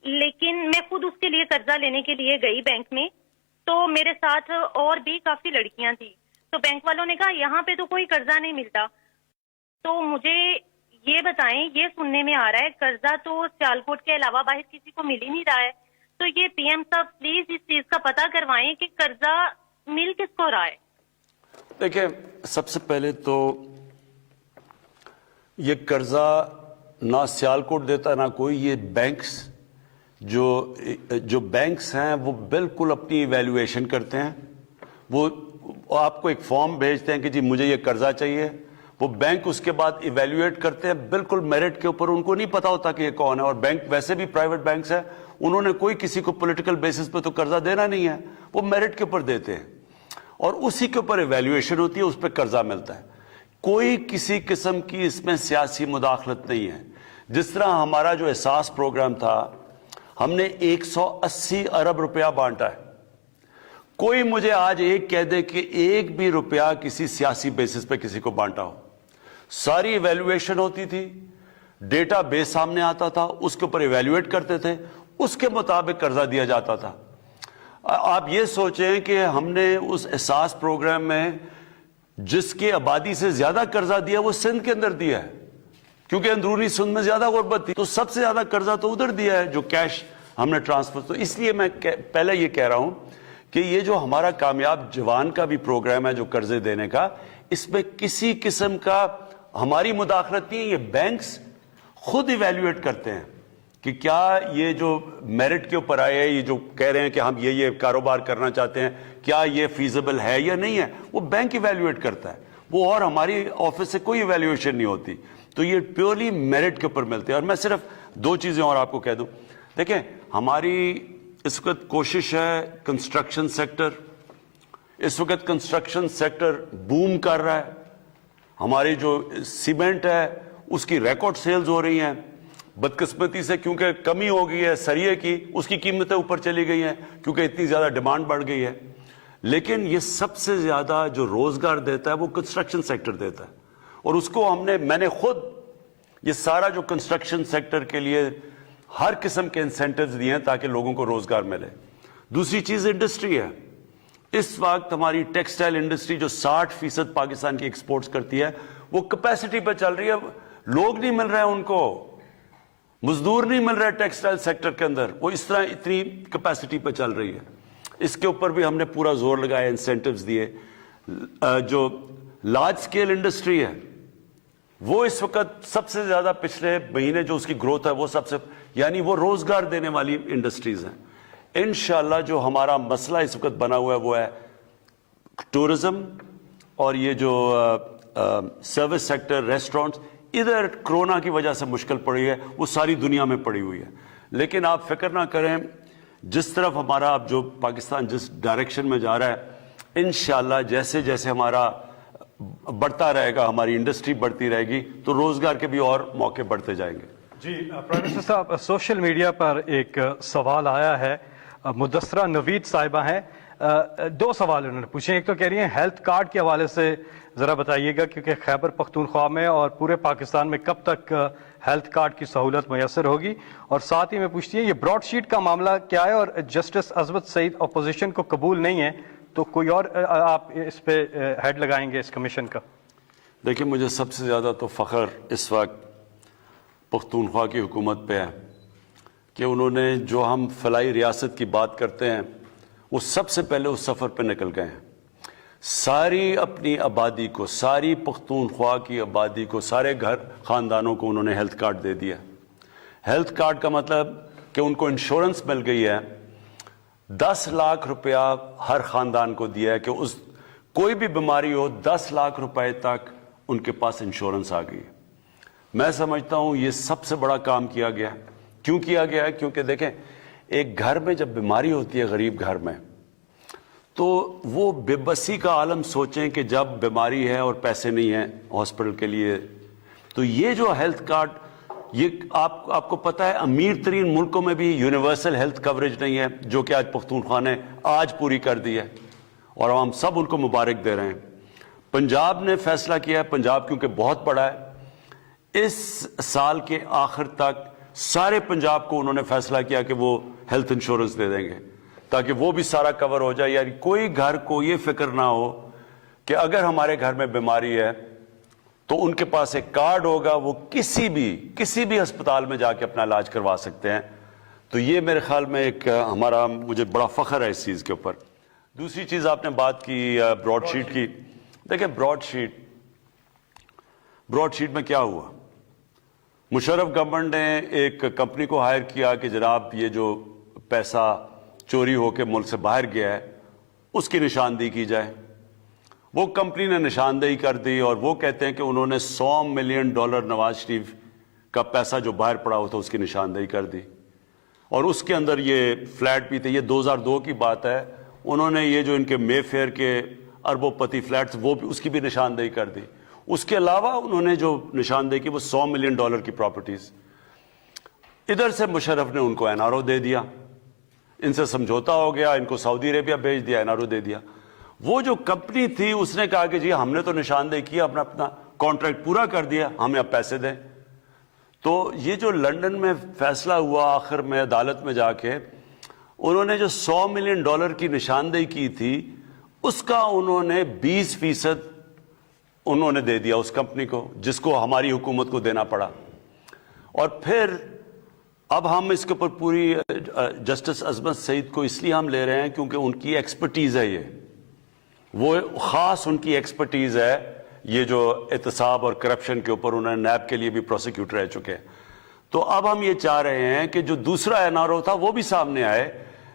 لیکن میں خود اس کے لیے قرضہ لینے کے لیے گئی بینک میں, تو میرے ساتھ اور بھی کافی لڑکیاں تھیں, تو بینک والوں نے کہا یہاں پہ تو کوئی قرضہ نہیں ملتا. تو مجھے یہ بتائیں, یہ سننے میں آ رہا ہے قرضہ تو سیالکوٹ کے علاوہ باہر کسی کو مل ہی نہیں رہا ہے, تو یہ پی ایم صاحب پلیز اس چیز کا پتہ کروائیں کہ قرضہ مل کس کو رہا ہے. دیکھیں سب سے پہلے تو یہ قرضہ نہ سیالکوٹ دیتا نہ کوئی, یہ بینکس جو بینکس ہیں وہ بالکل اپنی ایویلویشن کرتے ہیں. وہ آپ کو ایک فارم بھیجتے ہیں کہ جی مجھے یہ قرضہ چاہیے, وہ بینک اس کے بعد ایویلویٹ کرتے ہیں بالکل میرٹ کے اوپر, ان کو نہیں پتا ہوتا کہ یہ کون ہے. اور بینک ویسے بھی پرائیویٹ بینکس ہیں, انہوں نے کوئی کسی کو پولیٹیکل بیسس پہ تو قرضہ دینا نہیں ہے, وہ میرٹ کے اوپر دیتے ہیں اور اسی کے اوپر ایویلویشن ہوتی ہے, اس پہ قرضہ ملتا ہے. کوئی کسی قسم کی اس میں سیاسی مداخلت نہیں ہے. جس طرح ہمارا جو احساس پروگرام تھا, ہم نے 180 ارب روپیہ بانٹا ہے. کوئی مجھے آج ایک کہہ دے کہ ایک بھی روپیہ کسی سیاسی بیسس پہ کسی کو بانٹا ہو. ساری ایویلویشن ہوتی تھی, ڈیٹا بیس سامنے آتا تھا, اس کے اوپر ایویلویٹ کرتے تھے, اس کے مطابق قرضہ دیا جاتا تھا. آپ یہ سوچیں کہ ہم نے اس احساس پروگرام میں جس کی آبادی سے زیادہ قرضہ دیا وہ سندھ کے اندر دیا ہے, کیونکہ اندرونی سندھ میں زیادہ غربت تھی, تو سب سے زیادہ قرضہ تو ادھر دیا ہے جو کیش ہم نے ٹرانسفر. تو اس لیے میں پہلے یہ کہہ رہا ہوں کہ یہ جو ہمارا کامیاب جوان کا بھی پروگرام ہے جو قرضے دینے کا, اس میں کسی قسم کا ہماری مداخلت نہیں ہے. یہ بینکس خود ایویلویٹ کرتے ہیں کہ کیا یہ جو میرٹ کے اوپر آئے, یہ جو کہہ رہے ہیں کہ ہم یہ کاروبار کرنا چاہتے ہیں, کیا یہ فیزیبل ہے یا نہیں ہے, وہ بینک ایویلویٹ کرتا ہے. وہ اور ہماری آفس سے کوئی ایویلویشن نہیں ہوتی. تو یہ پیورلی میرٹ کے اوپر ملتے ہیں. اور میں صرف 2 چیزیں اور آپ کو کہہ دوں. دیکھیں ہماری اس وقت کوشش ہے, کنسٹرکشن سیکٹر اس وقت کنسٹرکشن سیکٹر بوم کر رہا ہے. ہماری جو سیمنٹ ہے اس کی ریکارڈ سیلز ہو رہی ہیں. بدقسمتی سے کیونکہ کمی ہو گئی ہے سریے کی, اس کی قیمتیں اوپر چلی گئی ہیں کیونکہ اتنی زیادہ ڈیمانڈ بڑھ گئی ہے. لیکن یہ سب سے زیادہ جو روزگار دیتا ہے وہ کنسٹرکشن سیکٹر دیتا ہے, اور اس کو میں نے خود یہ سارا جو کنسٹرکشن سیکٹر کے لیے ہر قسم کے انسینٹیوز دیے ہیں تاکہ لوگوں کو روزگار ملے. دوسری چیز انڈسٹری ہے. اس وقت ہماری ٹیکسٹائل انڈسٹری جو 60% پاکستان کی ایکسپورٹس کرتی ہے وہ کیپیسٹی پہ چل رہی ہے. لوگ نہیں مل رہے ہیں, ان کو مزدور نہیں مل رہے ٹیکسٹائل سیکٹر کے اندر, وہ اس طرح اتنی کیپیسٹی پہ چل رہی ہے. اس کے اوپر بھی ہم نے پورا زور لگایا, انسینٹیوز دیے. جو لارج سکیل انڈسٹری ہے وہ اس وقت سب سے زیادہ پچھلے مہینے جو اس کی گروتھ ہے وہ سب سے, یعنی وہ روزگار دینے والی انڈسٹریز ہیں. انشاءاللہ جو ہمارا مسئلہ اس وقت بنا ہوا ہے وہ ہے ٹورزم اور یہ جو سروس سیکٹر, ریسٹورنٹس, ادھر کرونا کی وجہ سے مشکل پڑی ہے, وہ ساری دنیا میں پڑی ہوئی ہے. لیکن آپ فکر نہ کریں, جس طرف ہمارا اب جو پاکستان جس ڈائریکشن میں جا رہا ہے, انشاءاللہ جیسے جیسے ہمارا بڑھتا رہے گا, ہماری انڈسٹری بڑھتی رہے گی, تو روزگار کے بھی اور موقع بڑھتے جائیں گے. جی پرائم منسٹر صاحب, سوشل میڈیا پر ایک سوال آیا ہے, مدثرہ نوید صاحبہ ہیں, دو سوال انہوں نے پوچھے. ایک تو کہہ رہی ہیں ہیلتھ کارڈ کے حوالے سے ذرا بتائیے گا, کیونکہ خیبر پختونخوا میں اور پورے پاکستان میں کب تک ہیلتھ کارڈ کی سہولت میسر ہوگی, اور ساتھ ہی میں پوچھتی ہیں یہ براڈ شیٹ کا معاملہ کیا ہے, اور جسٹس عصمت سعید اپوزیشن کو قبول نہیں ہے تو کوئی اور آپ اس پہ ہیڈ لگائیں گے اس کمیشن کا؟ دیکھیں, مجھے سب سے زیادہ تو فخر اس وقت پختونخوا کی حکومت پہ ہے کہ انہوں نے جو ہم فلاحی ریاست کی بات کرتے ہیں وہ سب سے پہلے اس سفر پہ نکل گئے ہیں. ساری اپنی آبادی کو, ساری پختونخوا کی آبادی کو, سارے گھر خاندانوں کو انہوں نے ہیلتھ کارڈ دے دیا. ہیلتھ کارڈ کا مطلب کہ ان کو انشورنس مل گئی ہے, 10 لاکھ روپیہ ہر خاندان کو دیا ہے کہ اس کوئی بھی بیماری ہو 10 لاکھ روپے تک ان کے پاس انشورنس آ گئی. میں سمجھتا ہوں یہ سب سے بڑا کام کیا گیا ہے. کیوں کیا گیا ہے؟ کیونکہ دیکھیں, ایک گھر میں جب بیماری ہوتی ہے, غریب گھر میں, تو وہ بے بسی کا عالم سوچیں کہ جب بیماری ہے اور پیسے نہیں ہیں ہاسپٹل کے لیے, تو یہ جو ہیلتھ کارڈ, یہ آپ کو پتہ ہے امیر ترین ملکوں میں بھی یونیورسل ہیلتھ کوریج نہیں ہے, جو کہ آج پختونخوا نے آج پوری کر دی ہے, اور ہم سب ان کو مبارک دے رہے ہیں. پنجاب نے فیصلہ کیا ہے, پنجاب کیونکہ بہت بڑا ہے, اس سال کے آخر تک سارے پنجاب کو انہوں نے فیصلہ کیا کہ وہ ہیلتھ انشورنس دے دیں گے, تاکہ وہ بھی سارا کور ہو جائے. یعنی کوئی گھر کو یہ فکر نہ ہو کہ اگر ہمارے گھر میں بیماری ہے تو ان کے پاس ایک کارڈ ہوگا, وہ کسی بھی ہسپتال میں جا کے اپنا علاج کروا سکتے ہیں. تو یہ میرے خیال میں ایک مجھے بڑا فخر ہے اس چیز کے اوپر. دوسری چیز آپ نے بات کی براڈ شیٹ کی. دیکھیں, براڈ شیٹ میں کیا ہوا, مشرف گورنمنٹ نے ایک کمپنی کو ہائر کیا کہ جناب یہ جو پیسہ چوری ہو کے ملک سے باہر گیا ہے اس کی نشاندہی کی جائے. وہ کمپنی نے نشاندہی کر دی, اور وہ کہتے ہیں کہ انہوں نے $100 ملین نواز شریف کا پیسہ جو باہر پڑا ہوا تھا اس کی نشاندہی کر دی, اور اس کے اندر یہ فلیٹ بھی تھے. یہ 2002 کی بات ہے. انہوں نے یہ جو ان کے مے فیئر کے اربوں پتی فلیٹس, وہ بھی اس کی بھی نشاندہی کر دی. اس کے علاوہ انہوں نے جو نشاندہی کی وہ $100 ملین کی پراپرٹیز. ادھر سے مشرف نے ان کو NRO دے دیا, ان سے سمجھوتا ہو گیا, ان کو سعودی عربیہ بھیج دیا, NRO دے دیا. وہ جو کمپنی تھی اس نے کہا کہ جی ہم نے تو نشاندہی کیا, اپنا کانٹریکٹ پورا کر دیا, ہمیں اب پیسے دیں. تو یہ جو لندن میں فیصلہ ہوا آخر میں عدالت میں جا کے, انہوں نے جو $100 ملین کی نشاندہی کی تھی اس کا انہوں نے 20% انہوں نے دے دیا اس کمپنی کو, جس کو ہماری حکومت کو دینا پڑا. اور پھر اب ہم اس کے اوپر پوری جسٹس عصمت سعید کو اس لیے ہم لے رہے ہیں کیونکہ ان کی ایکسپرٹیز ہے, وہ خاص ان کی ایکسپرٹیز ہے یہ جو احتساب اور کرپشن کے اوپر. انہوں نے نیب کے لیے بھی پروسیکیوٹر رہ چکے ہیں. تو اب ہم یہ چاہ رہے ہیں کہ جو دوسرا NRO تھا وہ بھی سامنے آئے,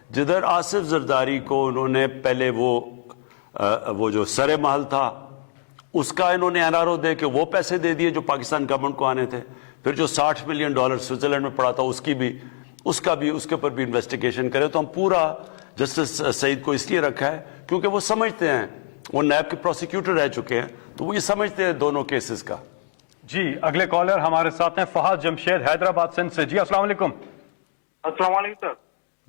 جدھر آصف زرداری کو انہوں نے پہلے وہ جو سر محل تھا اس کا انہوں نے NRO دے کے وہ پیسے دے دیے جو پاکستان گورنمنٹ کو آنے تھے. پھر جو $60 ملین سوئٹزرلینڈ میں پڑا تھا اس کے اوپر بھی انویسٹیگیشن کرے. تو ہم پورا جسٹس سعید کو اس لیے رکھا ہے کیونکہ وہ سمجھتے ہیں, وہ نیب کے پروسیکیوٹر رہ چکے ہیں, تو وہ یہ سمجھتے ہیں دونوں کیسز کا. جی اگلے کالر ہمارے ساتھ ہیں فہد جمشید حیدرآباد سندھ سے. جی السلام علیکم. السلام علیکم سر.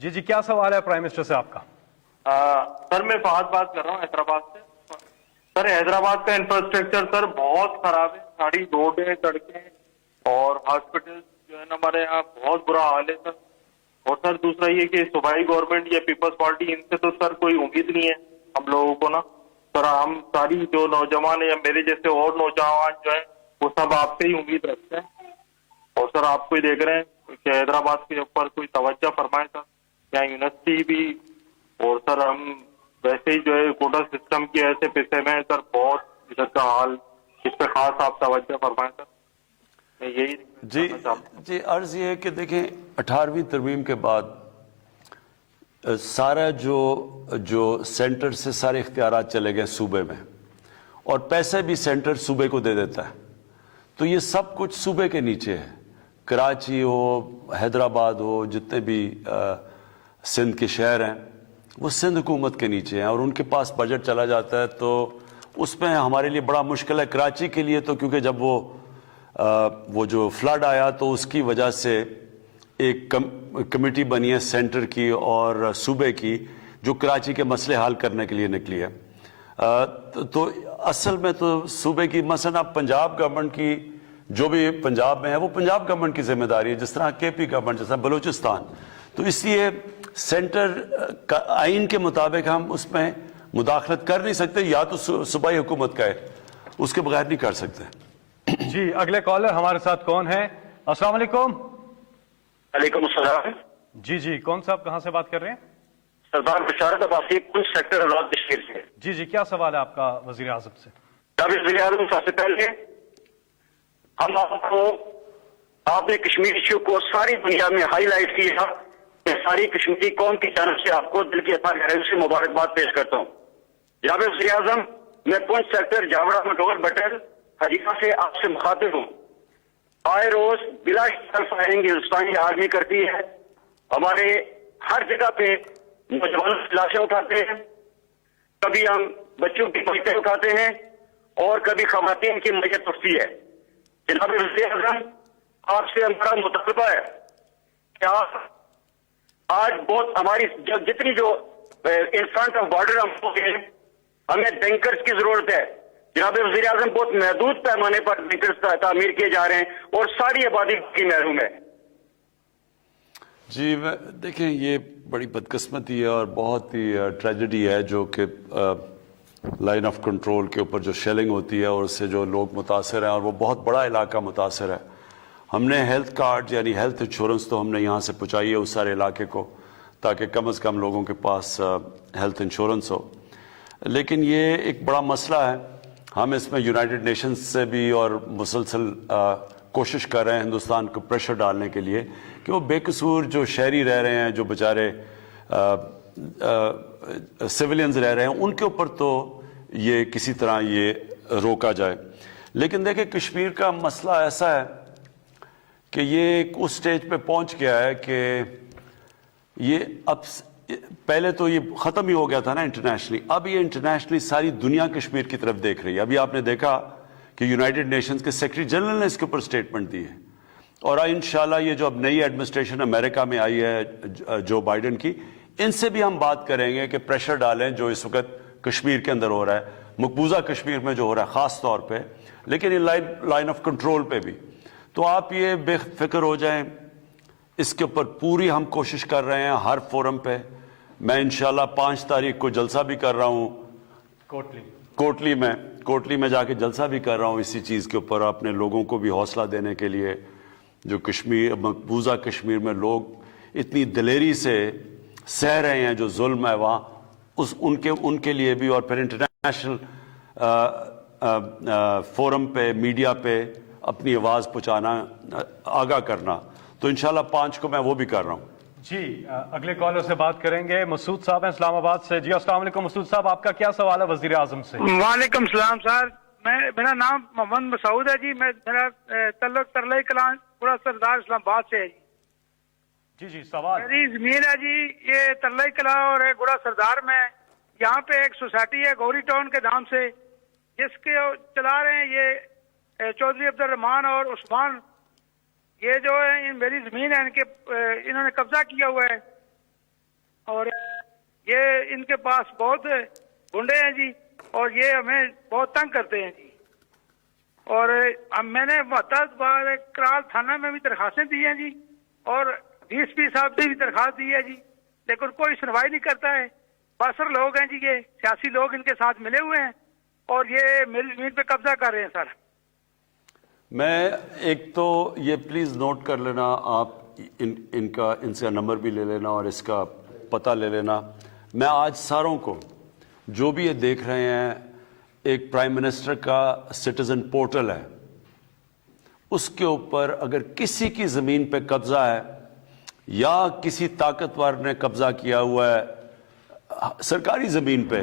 جی کیا سوال ہے پرائم منسٹر سے آپ کا؟ سر میں فہد بات کر رہا ہوں حیدرآباد سے. سر حیدرآباد کا انفراسٹرکچر سر بہت خراب ہے, ساری روڈیں, سڑکیں اور ہاسپٹل جو ہے نا ہمارے یہاں بہت برا حال ہے سر. اور سر دوسرا یہ کہ صوبائی گورنمنٹ یا پیپلز پارٹی ان سے تو سر کوئی امید نہیں ہے ہم لوگوں کو نا سر. ہم ساری جو نوجوان یا میرے جیسے اور نوجوان جو ہیں وہ سب آپ سے ہی امید رکھتے ہیں. اور سر آپ کو ہی دیکھ رہے ہیں کہ حیدرآباد کے اوپر کوئی توجہ فرمائے سر, یا یونیورسٹی بھی. اور سر ہم ویسے ہی جو ہے کوٹا سسٹم کی ایسے پیسے میں سر بہت ادھر کا حال, اس پہ خاص آپ توجہ فرمائیں سر. میں یہی جی عرض یہ ہے کہ دیکھیں 18ویں ترمیم کے بعد سارا جو سینٹر سے سارے اختیارات چلے گئے صوبے میں, اور پیسے بھی سینٹر صوبے کو دے دیتا ہے. تو یہ سب کچھ صوبے کے نیچے ہے. کراچی ہو, حیدرآباد ہو, جتنے بھی سندھ کے شہر ہیں وہ سندھ حکومت کے نیچے ہیں, اور ان کے پاس بجٹ چلا جاتا ہے تو اس میں ہمارے لیے بڑا مشکل ہے. کراچی کے لیے تو کیونکہ جب وہ جو فلڈ آیا تو اس کی وجہ سے ایک کمیٹی بنی ہے سینٹر کی اور صوبے کی جو کراچی کے مسئلے حل کرنے کے لیے نکلی ہے. تو اصل میں تو صوبے کی مثلا پنجاب گورنمنٹ کی جو بھی پنجاب میں ہے وہ پنجاب گورنمنٹ کی ذمہ داری ہے, جس طرح کے پی گورنمنٹ, جس طرح بلوچستان. تو اس لیے سینٹر کا آئین کے مطابق ہم اس میں مداخلت کر نہیں سکتے, یا تو صوبائی حکومت کا ہے, اس کے بغیر نہیں کر سکتے. جی اگلے کالر ہمارے ساتھ کون ہے؟ السلام علیکم. وعلیکم السلام. جی کون صاحب کہاں سے بات کر رہے ہیں؟ سردار بشارت عباسی, کل سیکٹر آزاد کشمیر سے. جی کیا سوال ہے آپ کا وزیر اعظم سے؟ جناب وزیر اعظم, سب سے پہلے ہم آپ نے کشمیر ایشو کو ساری دنیا میں ہائی لائٹ کیا. میں ساری کشمیری قوم کی جانب سے آپ کو دل کی گہرائی سے مبارکباد پیش کرتا ہوں. جناب وزیر اعظم, میں پونچھ سیکٹر جاوڑا مڈور بٹر حجیفہ سے آپ سے مخاطب ہوں. آئے روز بلا فائرنگ ہندوستانی آرمی کرتی ہے. ہمارے ہر جگہ پہ نوجوانوں کی لاشیں اٹھاتے ہیں, کبھی ہم بچوں کی میتیں اٹھاتے ہیں اور کبھی خواتین کی میت اٹھتی ہے. جناب وزیر اعظم, آپ سے ہمارا مطالبہ ہے کہ آپ آج بہت ہماری جتنی جو ان فرنٹ آف بارڈر ہم ہو گئے, ہمیں بینکرز کی ضرورت ہے. جناب وزیر اعظم, بہت محدود پیمانے پر بینکرز تعمیر کیے جا رہے ہیں اور ساری آبادی کی محروم ہے. جی دیکھیں, یہ بڑی بدقسمتی ہے اور بہت ہی ٹریجڈی ہے جو کہ لائن آف کنٹرول کے اوپر جو شیلنگ ہوتی ہے اور اس سے جو لوگ متاثر ہیں, اور وہ بہت بڑا علاقہ متاثر ہے. ہم نے ہیلتھ کارڈ یعنی ہیلتھ انشورنس تو ہم نے یہاں سے پہنچائی ہے اس سارے علاقے کو, تاکہ کم از کم لوگوں کے پاس ہیلتھ انشورنس ہو. لیکن یہ ایک بڑا مسئلہ ہے. ہم اس میں یونائٹڈ نیشنز سے بھی اور مسلسل کوشش کر رہے ہیں ہندوستان کو پریشر ڈالنے کے لیے کہ وہ بے قصور جو شہری رہ رہے ہیں, جو بیچارے سیولینز رہ رہے ہیں, ان کے اوپر تو یہ کسی طرح یہ روکا جائے. لیکن دیکھیں, کشمیر کا مسئلہ ایسا ہے کہ یہ ایک اس سٹیج پہ پہنچ گیا ہے کہ یہ اب پہلے تو یہ ختم ہی ہو گیا تھا نا انٹرنیشنلی, اب یہ انٹرنیشنلی ساری دنیا کشمیر کی طرف دیکھ رہی ہے. ابھی آپ نے دیکھا کہ یونائٹڈ نیشنز کے سیکرٹری جنرل نے اس کے اوپر اسٹیٹمنٹ دی ہے, اور انشاءاللہ یہ جو اب نئی ایڈمنسٹریشن امریکہ میں آئی ہے جو بائیڈن کی, ان سے بھی ہم بات کریں گے کہ پریشر ڈالیں جو اس وقت کشمیر کے اندر ہو رہا ہے, مقبوضہ کشمیر میں جو ہو رہا ہے خاص طور پہ, لیکن ان لائن آف کنٹرول پہ بھی. تو آپ یہ بے فکر ہو جائیں, اس کے اوپر پوری ہم کوشش کر رہے ہیں ہر فورم پہ. میں انشاءاللہ 5 تاریخ کو جلسہ بھی کر رہا ہوں کوٹلی میں جا کے جلسہ بھی کر رہا ہوں اسی چیز کے اوپر, اپنے لوگوں کو بھی حوصلہ دینے کے لیے. جو کشمیر مقبوضہ کشمیر میں لوگ اتنی دلیری سے سہ رہے ہیں جو ظلم ہے وہاں, ان کے لیے بھی, اور پھر انٹرنیشنل فورم پہ میڈیا پہ اپنی آواز پہنچانا, آگاہ کرنا. تو انشاءاللہ 5 کو میں وہ بھی کر رہا ہوں. جی اگلے کالر سے بات کریں گے. مسعود صاحب ہیں اسلام آباد سے. جی السلام علیکم مسعود صاحب, آپ کا کیا سوال ہے وزیر اعظم سے؟ وعلیکم السلام سر, میرا نام محمد مسعود ہے جی. میرا تعلق ترلئی کلان پورا سردار اسلام آباد سے ہے جی. جی سوال. میری زمین ہے جی یہ ترلئی کلان اور گڑا سردار میں. یہاں پہ ایک سوسائٹی ہے گوری ٹاؤن کے نام سے, جس کے چلا رہے ہیں یہ چودھری عبد الرحمان اور عثمان. یہ جو ہے میری زمین ہے, انہوں نے قبضہ کیا ہوا ہے, اور یہ ان کے پاس بہت گنڈے ہیں جی, اور یہ ہمیں بہت تنگ کرتے ہیں جی. اور میں نے محتاط بار کرال تھانہ میں بھی درخواستیں دی ہیں جی, اور ڈی ایس پی صاحب سے بھی درخواست دی ہے جی, لیکن کوئی سنوائی نہیں کرتا ہے. باثر لوگ ہیں جی, یہ سیاسی لوگ ان کے ساتھ ملے ہوئے ہیں, اور یہ میری زمین پہ قبضہ کر رہے ہیں سر. میں ایک تو یہ پلیز نوٹ کر لینا آپ, ان سے نمبر بھی لے لینا اور اس کا پتہ لے لینا. میں آج ساروں کو جو بھی یہ دیکھ رہے ہیں, ایک پرائم منسٹر کا سٹیزن پورٹل ہے, اس کے اوپر اگر کسی کی زمین پہ قبضہ ہے یا کسی طاقتور نے قبضہ کیا ہوا ہے سرکاری زمین پہ,